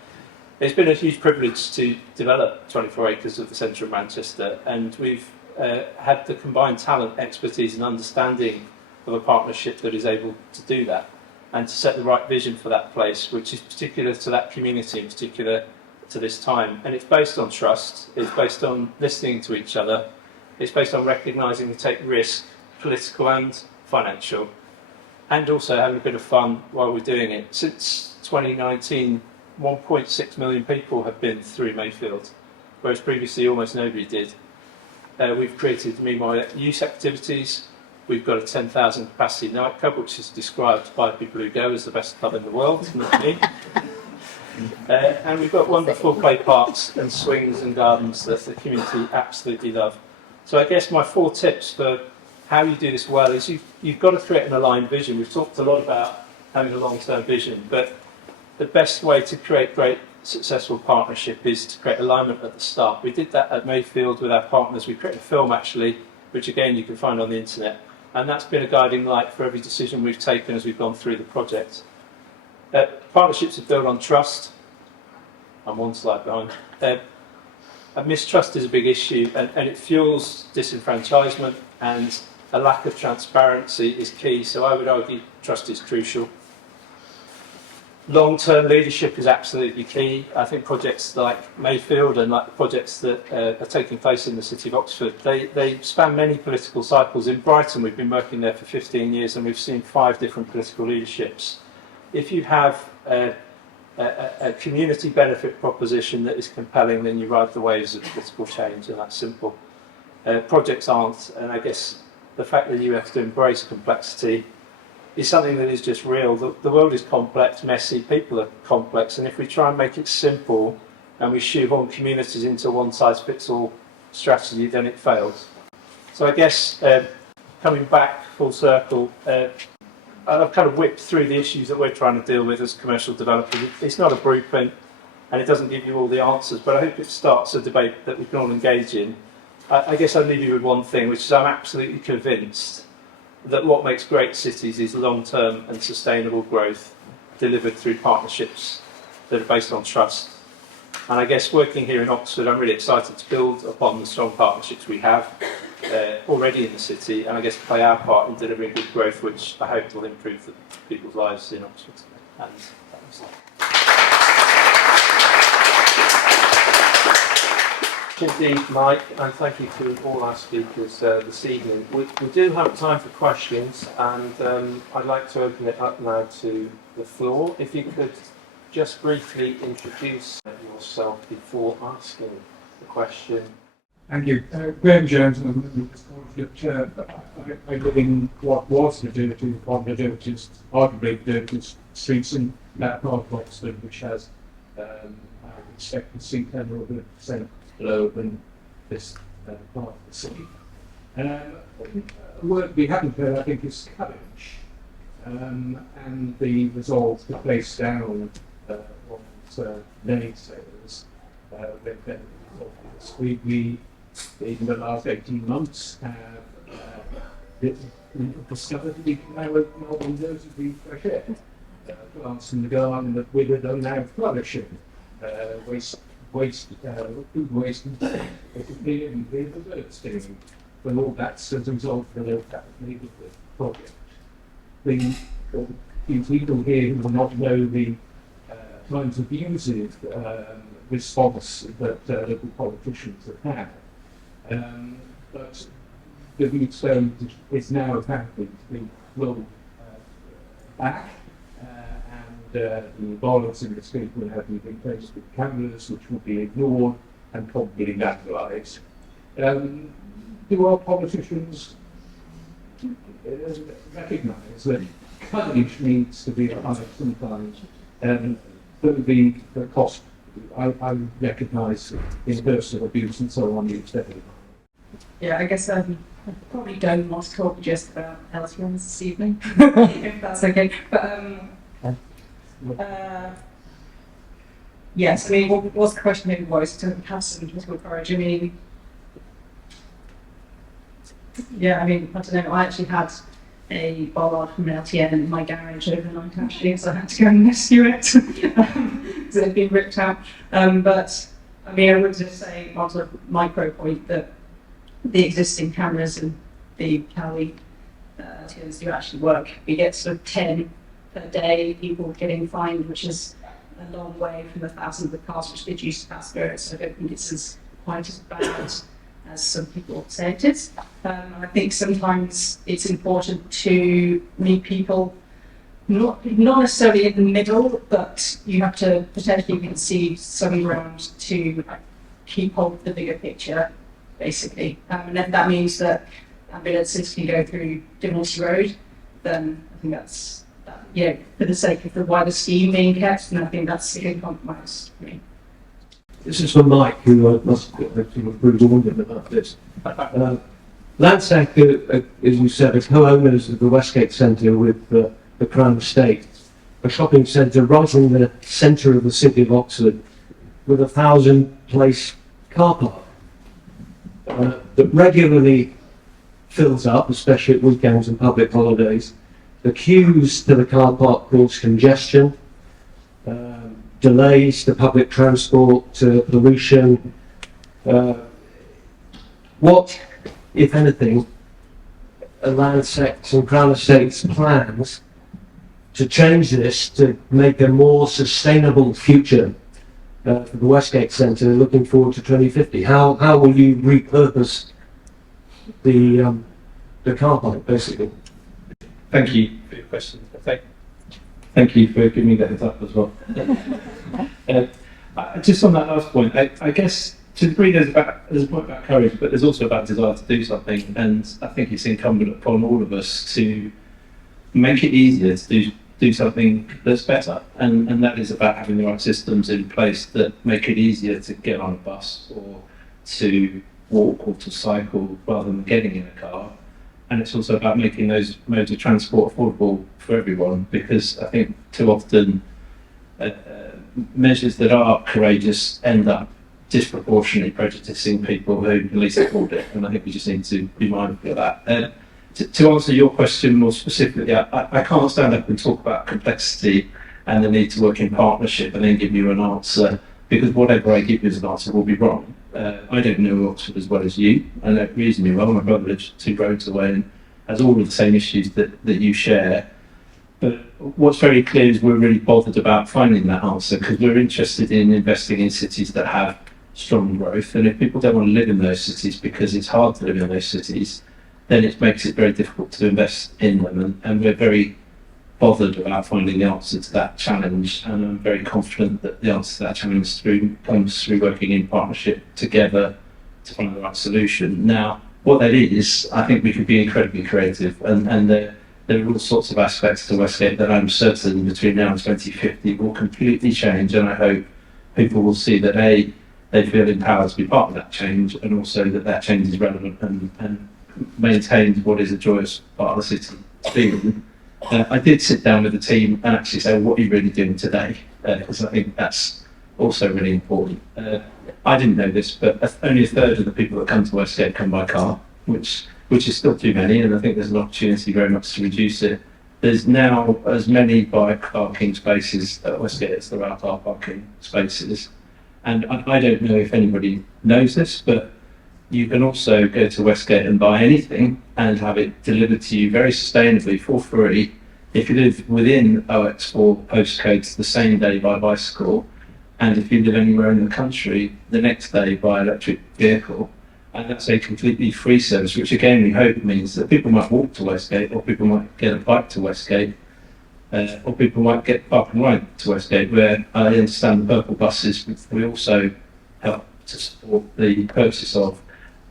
It's been a huge privilege to develop 24 acres of the centre of Manchester, and we've had the combined talent, expertise and understanding of a partnership that is able to do that, and to set the right vision for that place, which is particular to that community, in particular to this time. And it's based on trust, it's based on listening to each other, it's based on recognising we take risk, political and financial, and also having a bit of fun while we're doing it. Since 2019, 1.6 million people have been through Mayfield, whereas previously almost nobody did. We've created, meanwhile, youth activities. We've got a 10,000 capacity nightclub, which is described by people who go as the best club in the world, not me. And we've got wonderful play parks and swings and gardens that the community absolutely love. So I guess my 4 tips for how you do this well is you've got to create an aligned vision. We've talked a lot about having a long-term vision, but the best way to create great successful partnership is to create alignment at the start. We did that at Mayfield with our partners. We created a film actually, which again you can find on the internet, and that's been a guiding light for every decision we've taken as we've gone through the project. Partnerships are built on trust. I'm one slide behind. And mistrust is a big issue, and it fuels disenfranchisement, and a lack of transparency is key. So I would argue trust is crucial. Long-term leadership is absolutely key. I think projects like Mayfield and like the projects that are taking place in the City of Oxford, they span many political cycles. In Brighton, we've been working there for 15 years and we've seen 5 different political leaderships. If you have a community benefit proposition that is compelling, then you ride the waves of political change, and that's simple. Projects aren't, and I guess the fact that you have to embrace complexity is something that is just real. The world is complex, messy, people are complex, and if we try and make it simple and we shoehorn communities into a one-size-fits-all strategy, then it fails. So I guess coming back full circle, I've kind of whipped through the issues that we're trying to deal with as commercial developers. It's not a blueprint and it doesn't give you all the answers, but I hope it starts a debate that we can all engage in. I guess I'll leave you with one thing, which is I'm absolutely convinced that what makes great cities is long-term and sustainable growth delivered through partnerships that are based on trust. And I guess working here in Oxford, I'm really excited to build upon the strong partnerships we have already in the city, and I guess play our part in delivering good growth, which I hope will improve people's lives in Oxford. And that was it. Indeed, Mike, and thank you to all our speakers this evening. We do have time for questions, and I'd like to open it up now to the floor. If you could just briefly introduce yourself before asking the question. Thank you. Graham Jones, I'm a member of the scholarship. I live in what was one of the dirtiest, arguably the dirtiest streets in that part of Oxford, which has, I would expect, the sea tenor of 1% lower than this part of the city. A word we haven't heard, I think, is courage, and the resolve to place down what naysayers when they're resolved this. We in the last 18 months have discovered that we can now open our windows and breathe fresh air. Plants in the garden that withered are now flourishing. Food waste and the birds doing. But all that's as a result of the neighbourhood project. The people here who will not know the kinds of abusive response that local politicians have had. But the Rootstone is now apparently to be rolled back, and the violence in the street will have to be replaced with cameras, which will be ignored and probably vandalised. Do our politicians recognise that courage needs to be applied sometimes, though the cost I recognise in personal abuse and so on needs to be. Yeah, I guess I probably don't want to talk just about LTMs this evening, if that's okay. But yes, I mean, what was the question maybe was to have some political courage? I mean, yeah, I mean, I don't know, I actually had a bollard from an LTN in my garage overnight actually, so I had to go and rescue it because it had been ripped out. But I mean, I would just say on sort of micro point that the existing cameras and the Cllr LTNs do actually work. We get sort of 10 per day people getting fined, which is a long way from the thousands of cars which did used to pass through it, so I don't think it's quite as bad as some people say it is. I think sometimes it's important to meet people not necessarily in the middle, but you have to potentially concede some ground to keep hold of the bigger picture, basically. And if that means that ambulances can go through Divinity Road, then I think that's, for the sake of the wider scheme being kept, and I think that's a good compromise for me. This is for Mike, who must have pre-warned him about this. Landsec, as you said, are co-owners of the Westgate Centre with the Crown Estate. a shopping centre right in the centre of the city of Oxford with a 1,000-place car park that regularly fills up, especially at weekends and public holidays. The queues to the car park cause congestion, delays to public transport, to pollution. What, if anything, are Landsec's and Crown Estate's plans to change this to make a more sustainable future for the Westgate Centre looking forward to 2050? How will you repurpose the car park, basically? Thank you for your question. Thank you for giving me the heads up as well. Just on that last point, I guess to a degree there's a point about courage, but there's also about desire to do something, and I think it's incumbent upon all of us to make it easier to do something that's better, and that is about having the right systems in place that make it easier to get on a bus or to walk or to cycle rather than getting in a car. And it's also about making those modes of transport affordable for everyone, because I think too often measures that are courageous end up disproportionately prejudicing people who can least afford it, and I think we just need to be mindful of that. To answer your question more specifically, I can't stand up and talk about complexity and the need to work in partnership and then give you an answer, because whatever I give you as an answer will be wrong. I don't know Oxford as well as you. I know it reasonably well. My brother lives 2 roads away and has all of the same issues that you share. But what's very clear is we're really bothered about finding that answer, because we're interested in investing in cities that have strong growth. And if people don't want to live in those cities because it's hard to live in those cities, then it makes it very difficult to invest in them. And we're very bothered about finding the answer to that challenge, and I'm very confident that the answer to that challenge comes through working in partnership together to find the right solution. Now, what that is, I think we can be incredibly creative, and there are all sorts of aspects to Westgate that I'm certain between now and 2050 will completely change, and I hope people will see that A, they feel empowered to be part of that change, and also that change is relevant and maintains what is a joyous part of the city to be in. I did sit down with the team and actually say, what are you really doing today? Because I think that's also really important. I didn't know this, but only a third of the people that come to Westgate come by car, which is still too many, and I think there's an opportunity very much to reduce it. There's now as many bike parking spaces at Westgate as there are car parking spaces. And I don't know if anybody knows this, but you can also go to Westgate and buy anything and have it delivered to you very sustainably for free if you live within OX4 postcodes the same day by bicycle, and if you live anywhere in the country the next day by electric vehicle. And that's a completely free service, which again we hope means that people might walk to Westgate, or people might get a bike to Westgate, or people might get park and ride to Westgate, where I understand the purple buses we also help to support the purchase of.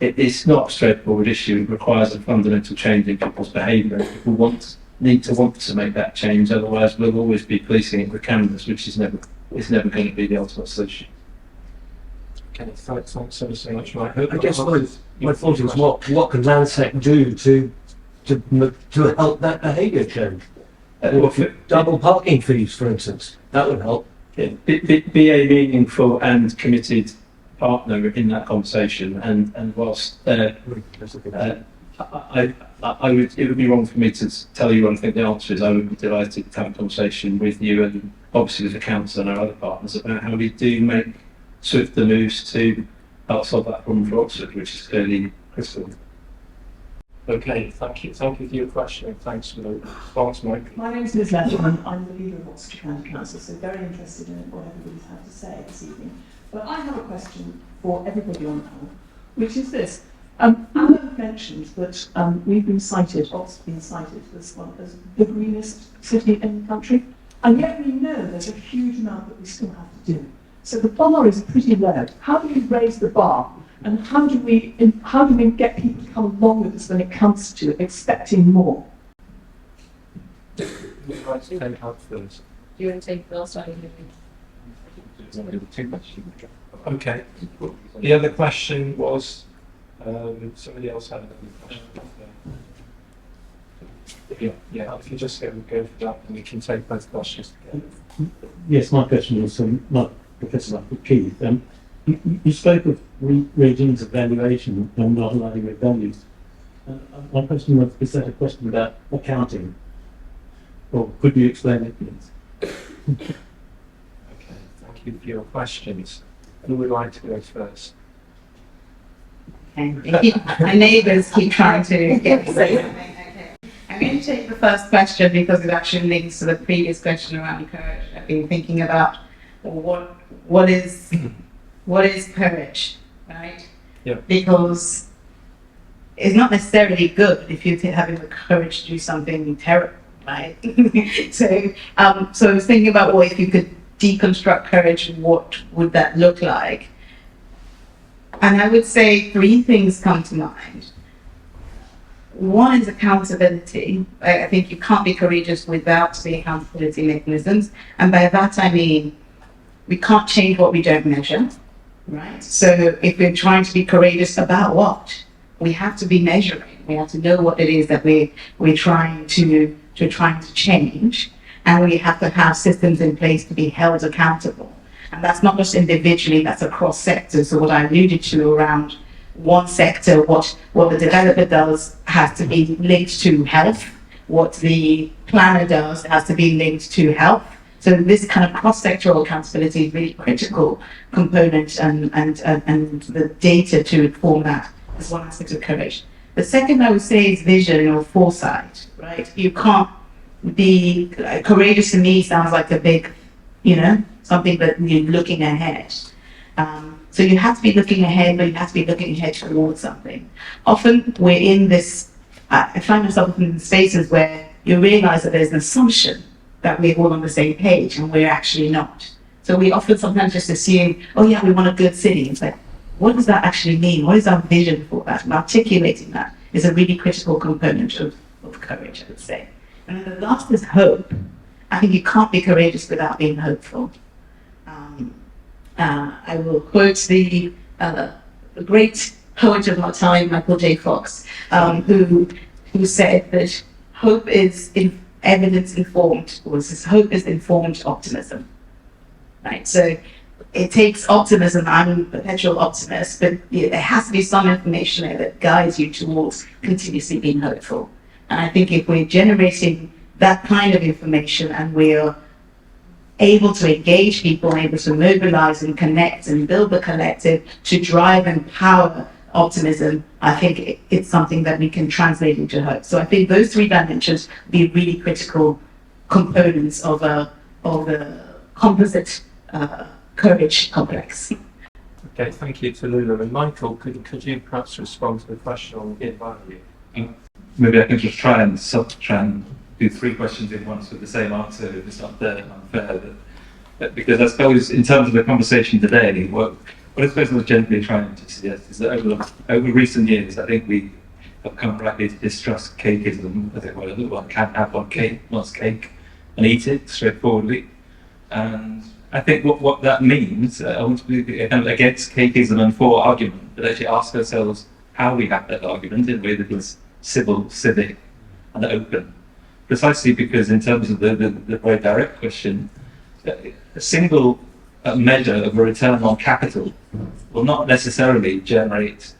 It's not a straightforward issue. It requires a fundamental change in people's behaviour. People need to want to make that change. Otherwise, we'll always be policing it with cameras, which is never going to be the ultimate solution. Okay, thanks ever so much, Mike. I guess my thought is, what can Landsec do to help that behaviour change? Double parking fees, for instance, that would help. Be a meaningful and committed partner in that conversation, and whilst it would be wrong for me to tell you what I think the answer is, I would be delighted to have a conversation with you and obviously with the council and our other partners about how we do make swifter moves to help solve that problem for Oxford, which is clearly critical. Okay, thank you for your question, and thanks for the response, Mike. My name is Liz Letterman. I'm the leader of Oxford County Council, so very interested in what everybody's had to say this evening. But I have a question for everybody on the panel, which is this. Alan mentioned that we've been cited, Oxford's been cited as the greenest city in the country, and yet we know there's a huge amount that we still have to do. So the bar is pretty low. How do we raise the bar? And how do we get people to come along with us when it comes to expecting more? Do you want to take the last one? Okay. The other question was, somebody else had another question. Yeah, if you just go for that, and we can take both questions together. Yes, my question was not Professor Keith. You spoke of regimes of valuation and not aligning with values. My question was, is that a question about accounting? Or could you explain it, please? Okay, thank you for your questions. Who would like to go first? My neighbours keep trying to get to say something. Okay. I'm going to take the first question because it actually links to the previous question around courage. I've been thinking about what is courage, right? Yeah. Because it's not necessarily good if you're having the courage to do something terrible, right? So I was thinking about, well, if you could deconstruct courage, what would that look like? And I would say 3 things come to mind. One is accountability. I think you can't be courageous without the accountability mechanisms. And by that I mean, we can't change what we don't measure, right? So if we're trying to be courageous about what? We have to be measuring. We have to know what it is that we're trying to change. And we have to have systems in place to be held accountable. And that's not just individually, that's across sectors. So what I alluded to around one sector, what the developer does has to be linked to health. What the planner does has to be linked to health. So this kind of cross-sectoral accountability is really critical component and the data to inform that is one aspect of courage. The second I would say is vision or foresight, right? You can't be courageous to me sounds like a big, something that you're looking ahead. So you have to be looking ahead, but you have to be looking ahead towards something. Often we're in this, I find myself in spaces where you realize that there's an assumption that we're all on the same page and we're actually not. So we often sometimes just assume, oh yeah, we want a good city. It's like, what does that actually mean? What is our vision for that? And articulating that is a really critical component of courage, I would say. And then the last is hope. I think you can't be courageous without being hopeful. I will quote the great poet of our time, Michael J. Fox, who said that hope is evidence informed, or says hope is informed optimism. Right. So it takes optimism. I'm a perpetual optimist, but there has to be some information there that guides you towards continuously being hopeful. And I think if we're generating that kind of information and we're able to engage people, able to mobilize and connect and build the collective to drive and power optimism, I think it's something that we can translate into hope. So I think those 3 dimensions be really critical components of a composite courage complex. Okay, thank you, Tolullah. And Michael, could you perhaps respond to the question on in value? Maybe I can just try and do 3 questions in once with the same answer. If it's not unfair, because I suppose in terms of the conversation today, what I suppose I was generally trying to suggest is that over recent years, I think we have come rightly to distrust cakeism. I think one can have one's cake and eat it straightforwardly. And I think what that means, I want to be kind of against cakeism and for argument, but actually ask ourselves how we have that argument in a way that is civil, civic, and open. Precisely because in terms of the very direct question, a single measure of a return on capital will not necessarily generate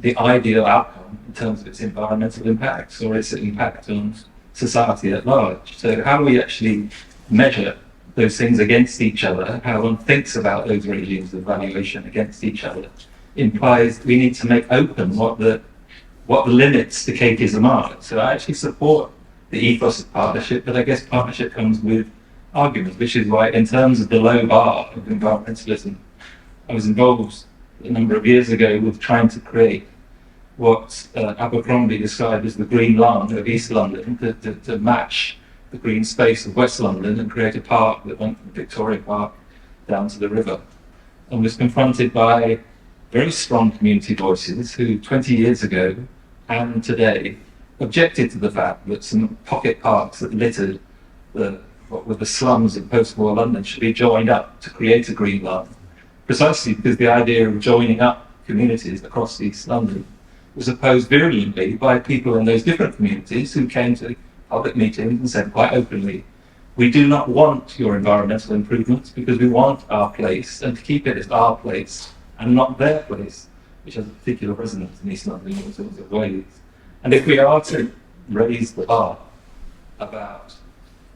the ideal outcome in terms of its environmental impacts or its impact on society at large. So how do we actually measure those things against each other, how one thinks about those regimes of valuation against each other, implies we need to make open what the limits to cakeism are. So I actually support the ethos of partnership, but I guess partnership comes with argument, which is why in terms of the low bar of environmentalism, I was involved a number of years ago with trying to create what Abercrombie described as the green lung of East London to match the green space of West London and create a park that went from Victoria Park down to the river, and was confronted by very strong community voices who 20 years ago and today objected to the fact that some pocket parks that littered what were the slums of post-war London should be joined up to create a green lung, precisely because the idea of joining up communities across East London was opposed virulently by people in those different communities who came to public meetings and said quite openly, we do not want your environmental improvements because we want our place, and to keep it as our place and not their place, which has a particular resonance in East London in all sorts of ways. And if we are to raise the bar about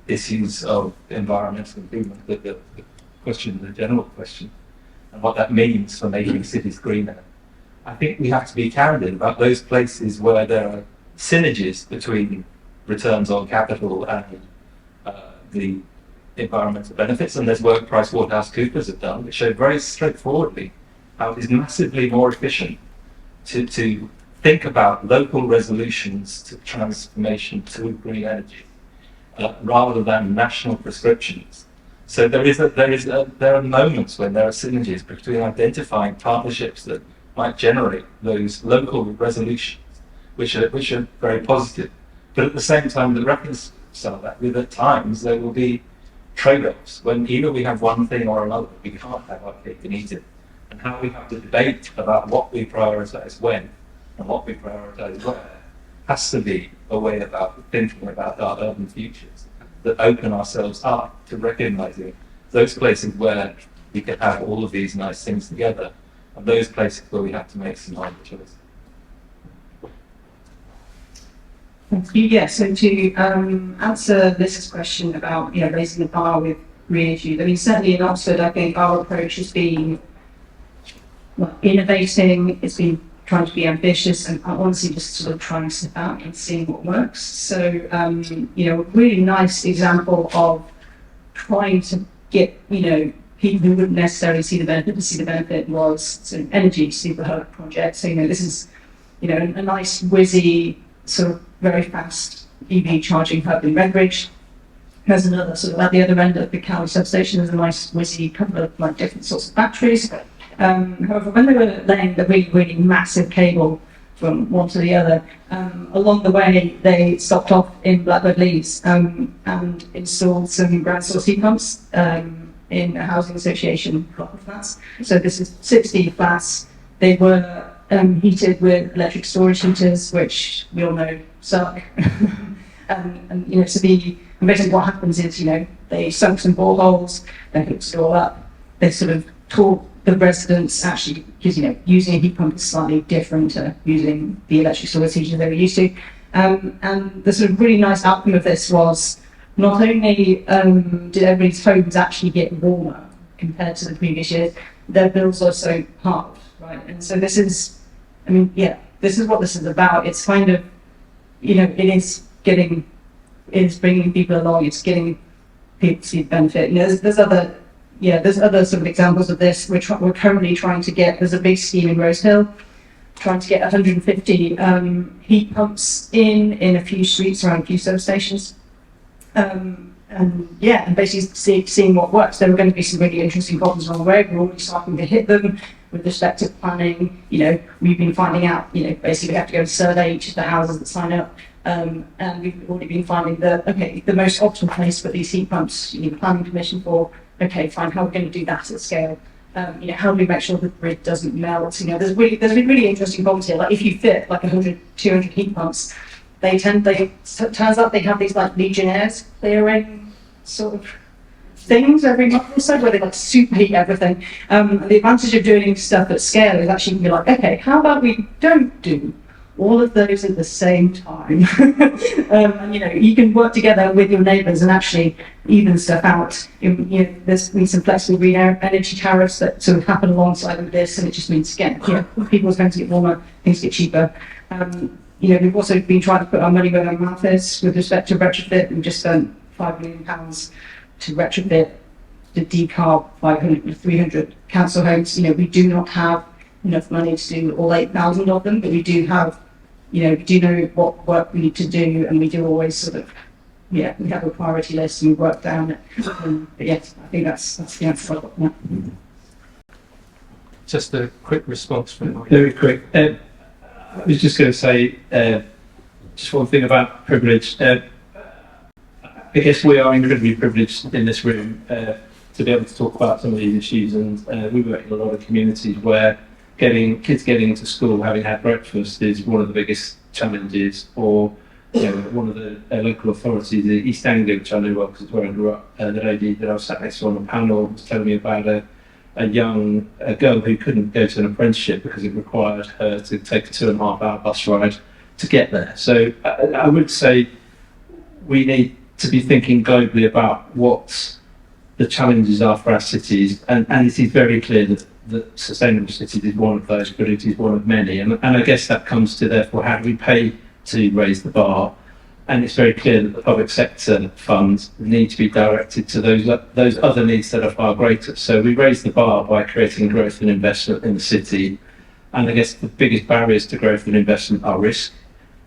issues of environmental improvement, the question, the general question, and what that means for making cities greener, I think we have to be candid about those places where there are synergies between returns on capital and the environmental benefits. And there's work PricewaterhouseCoopers have done, which showed very straightforwardly how it is massively more efficient to think about local resolutions to transformation to green energy rather than national prescriptions. So there are moments when there are synergies between identifying partnerships that might generate those local resolutions, which are very positive. But at the same time, the reconcile that with, at times there will be trade-offs when either we have one thing or another. We can't have our cake and eat it. And how we have to debate about what we prioritise when and what we prioritise where has to be a way about thinking about our urban futures that open ourselves up to recognising those places where we can have all of these nice things together and those places where we have to make some hard choices. Thank you. Yeah, so to answer Liz's question about raising the bar with green issues, I mean certainly in Oxford I think our approach has been innovating, it's been trying to be ambitious and honestly just sort of trying to step out and seeing what works. So a really nice example of trying to get people who wouldn't necessarily see the benefit to see the benefit was sort of energy superhub project. So this is a nice whizzy sort of very fast EV charging hub in Redbridge. There's another sort of at the other end of the Callagh substation. There's a nice whizzy couple of different sorts of batteries. However, when they were laying the really, really massive cable from one to the other, along the way they stopped off in Blackbird Leys and installed some ground source heat pumps in a housing association block of flats. So this is 60 flats. They were heated with electric storage heaters, which we all know suck. and basically what happens is they sunk some boreholes, they hooked it all up, they sort of taught the residents actually, because using a heat pump is slightly different to using the electric storage heaters they were used to. And the sort of really nice outcome of this was not only did everybody's homes actually get warmer compared to the previous years, their bills also halved, right? And so this is what this is about. It's kind of, it is bringing people along, it's getting people to see the benefit. There's other sort of examples of this. We're currently trying to get, there's a big scheme in Rose Hill, trying to get 150 heat pumps in a few streets around a few substations. And basically seeing what works. There are going to be some really interesting problems along the way. We're already starting to hit them with respect to planning. We've been finding out, basically we have to go and survey each of the houses that sign up. And we've already been finding the most optimal place for these heat pumps, you need a planning permission for. Okay, fine, how are we going to do that at scale? How do we make sure the grid doesn't melt? There's been really interesting problems here. Like if you fit like 100, 200 turns out they have these like Legionnaires clearing sort of things every month or so where they like superheat everything. The advantage of doing stuff at scale is actually you can be like, okay, how about we don't do all of those at the same time? And you can work together with your neighbours and actually even stuff out. There's been some flexible green energy tariffs that sort of happen alongside with this, and it just means again, people's going to get warmer, things get cheaper. We've also been trying to put our money where our mouth is with respect to retrofit. We've just spent £5 million to retrofit to decarb 500 to 300 council homes. We do not have enough money to do all 8,000 of them, but we do have, we do know what work we need to do, and we do always sort of, we have a priority list and we work down it. But yes, I think that's the answer. Just a quick response from Very quick. I was just going to say just one thing about privilege. I guess we are incredibly privileged in this room to be able to talk about some of these issues, and we work in a lot of communities where kids getting to school having had breakfast is one of the biggest challenges, or one of the local authorities, the East Anglia, which I know well because it's where I grew up, the lady that I was sat next to on the panel was telling me about a young girl who couldn't go to an apprenticeship because it required her to take a 2.5-hour bus ride to get there. So I would say we need to be thinking globally about what the challenges are for our cities, and it is very clear that sustainable cities is one of those, but it is one of many. And I guess that comes to, therefore, how do we pay to raise the bar? And it's very clear that the public sector funds need to be directed to those other needs that are far greater. So we raise the bar by creating growth and investment in the city. And I guess the biggest barriers to growth and investment are risk.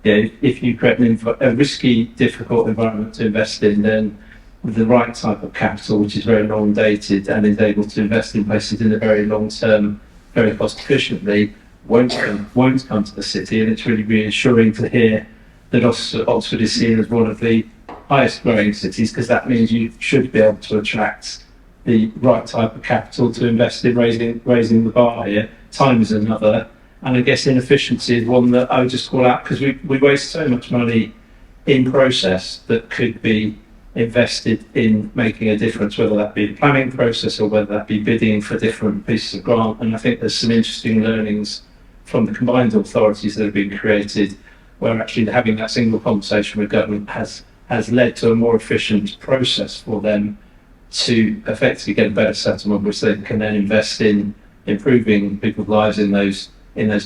If you create a risky, difficult environment to invest in, then with the right type of capital, which is very long dated and is able to invest in places in the very long term, very cost efficiently, won't come to the city. And it's really reassuring to hear that Oxford is seen as one of the highest growing cities, because that means you should be able to attract the right type of capital to invest in raising the bar here. Time is another, and I guess inefficiency is one that I would just call out, because we waste so much money in process that could be invested in making a difference, whether that be the planning process or whether that be bidding for different pieces of grant. And I think there's some interesting learnings from the combined authorities that have been created, where actually having that single conversation with government has led to a more efficient process for them to effectively get a better settlement, which they can then invest in improving people's lives in those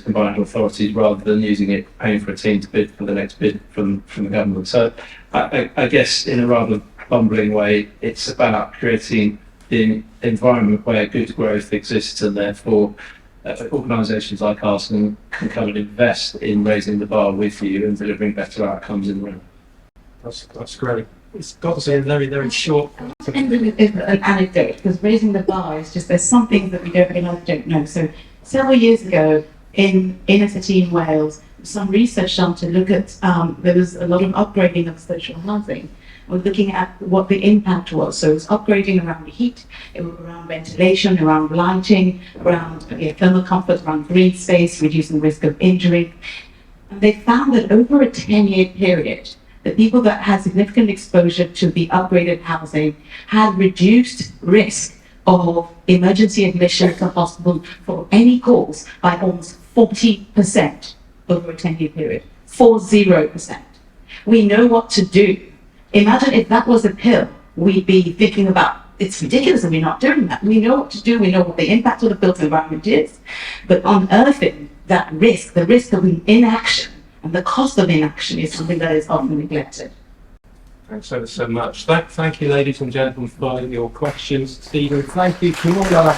combined authorities, rather than using it, paying for a team to bid for the next bid from the government. So I guess in a rather bumbling way, it's about creating the environment where good growth exists, and therefore organisations like ours can come and invest in raising the bar with you and delivering better outcomes in the room. That's great. It's got to say a very, very short. Ending with an anecdote, because raising the bar is just, there's some things that we don't know. So several years ago, in a city in Wales, some research done to look at, there was a lot of upgrading of social housing. We're looking at what the impact was. So it was upgrading around heat, it was around ventilation, around lighting, around thermal comfort, around green space, reducing risk of injury. And they found that over a 10-year period, the people that had significant exposure to the upgraded housing had reduced risk of emergency admission to hospital for any cause by almost 40% over a 10-year period. 40%. We know what to do. Imagine if that was a pill, we'd be thinking about, it's ridiculous that we're not doing that. We know what to do, we know what the impact of the built environment is, but unearthing that risk, the risk of inaction and the cost of inaction, is something that is often neglected. Thanks ever so much. Thank you, ladies and gentlemen, for your questions. Stephen, thank you. Tolullah.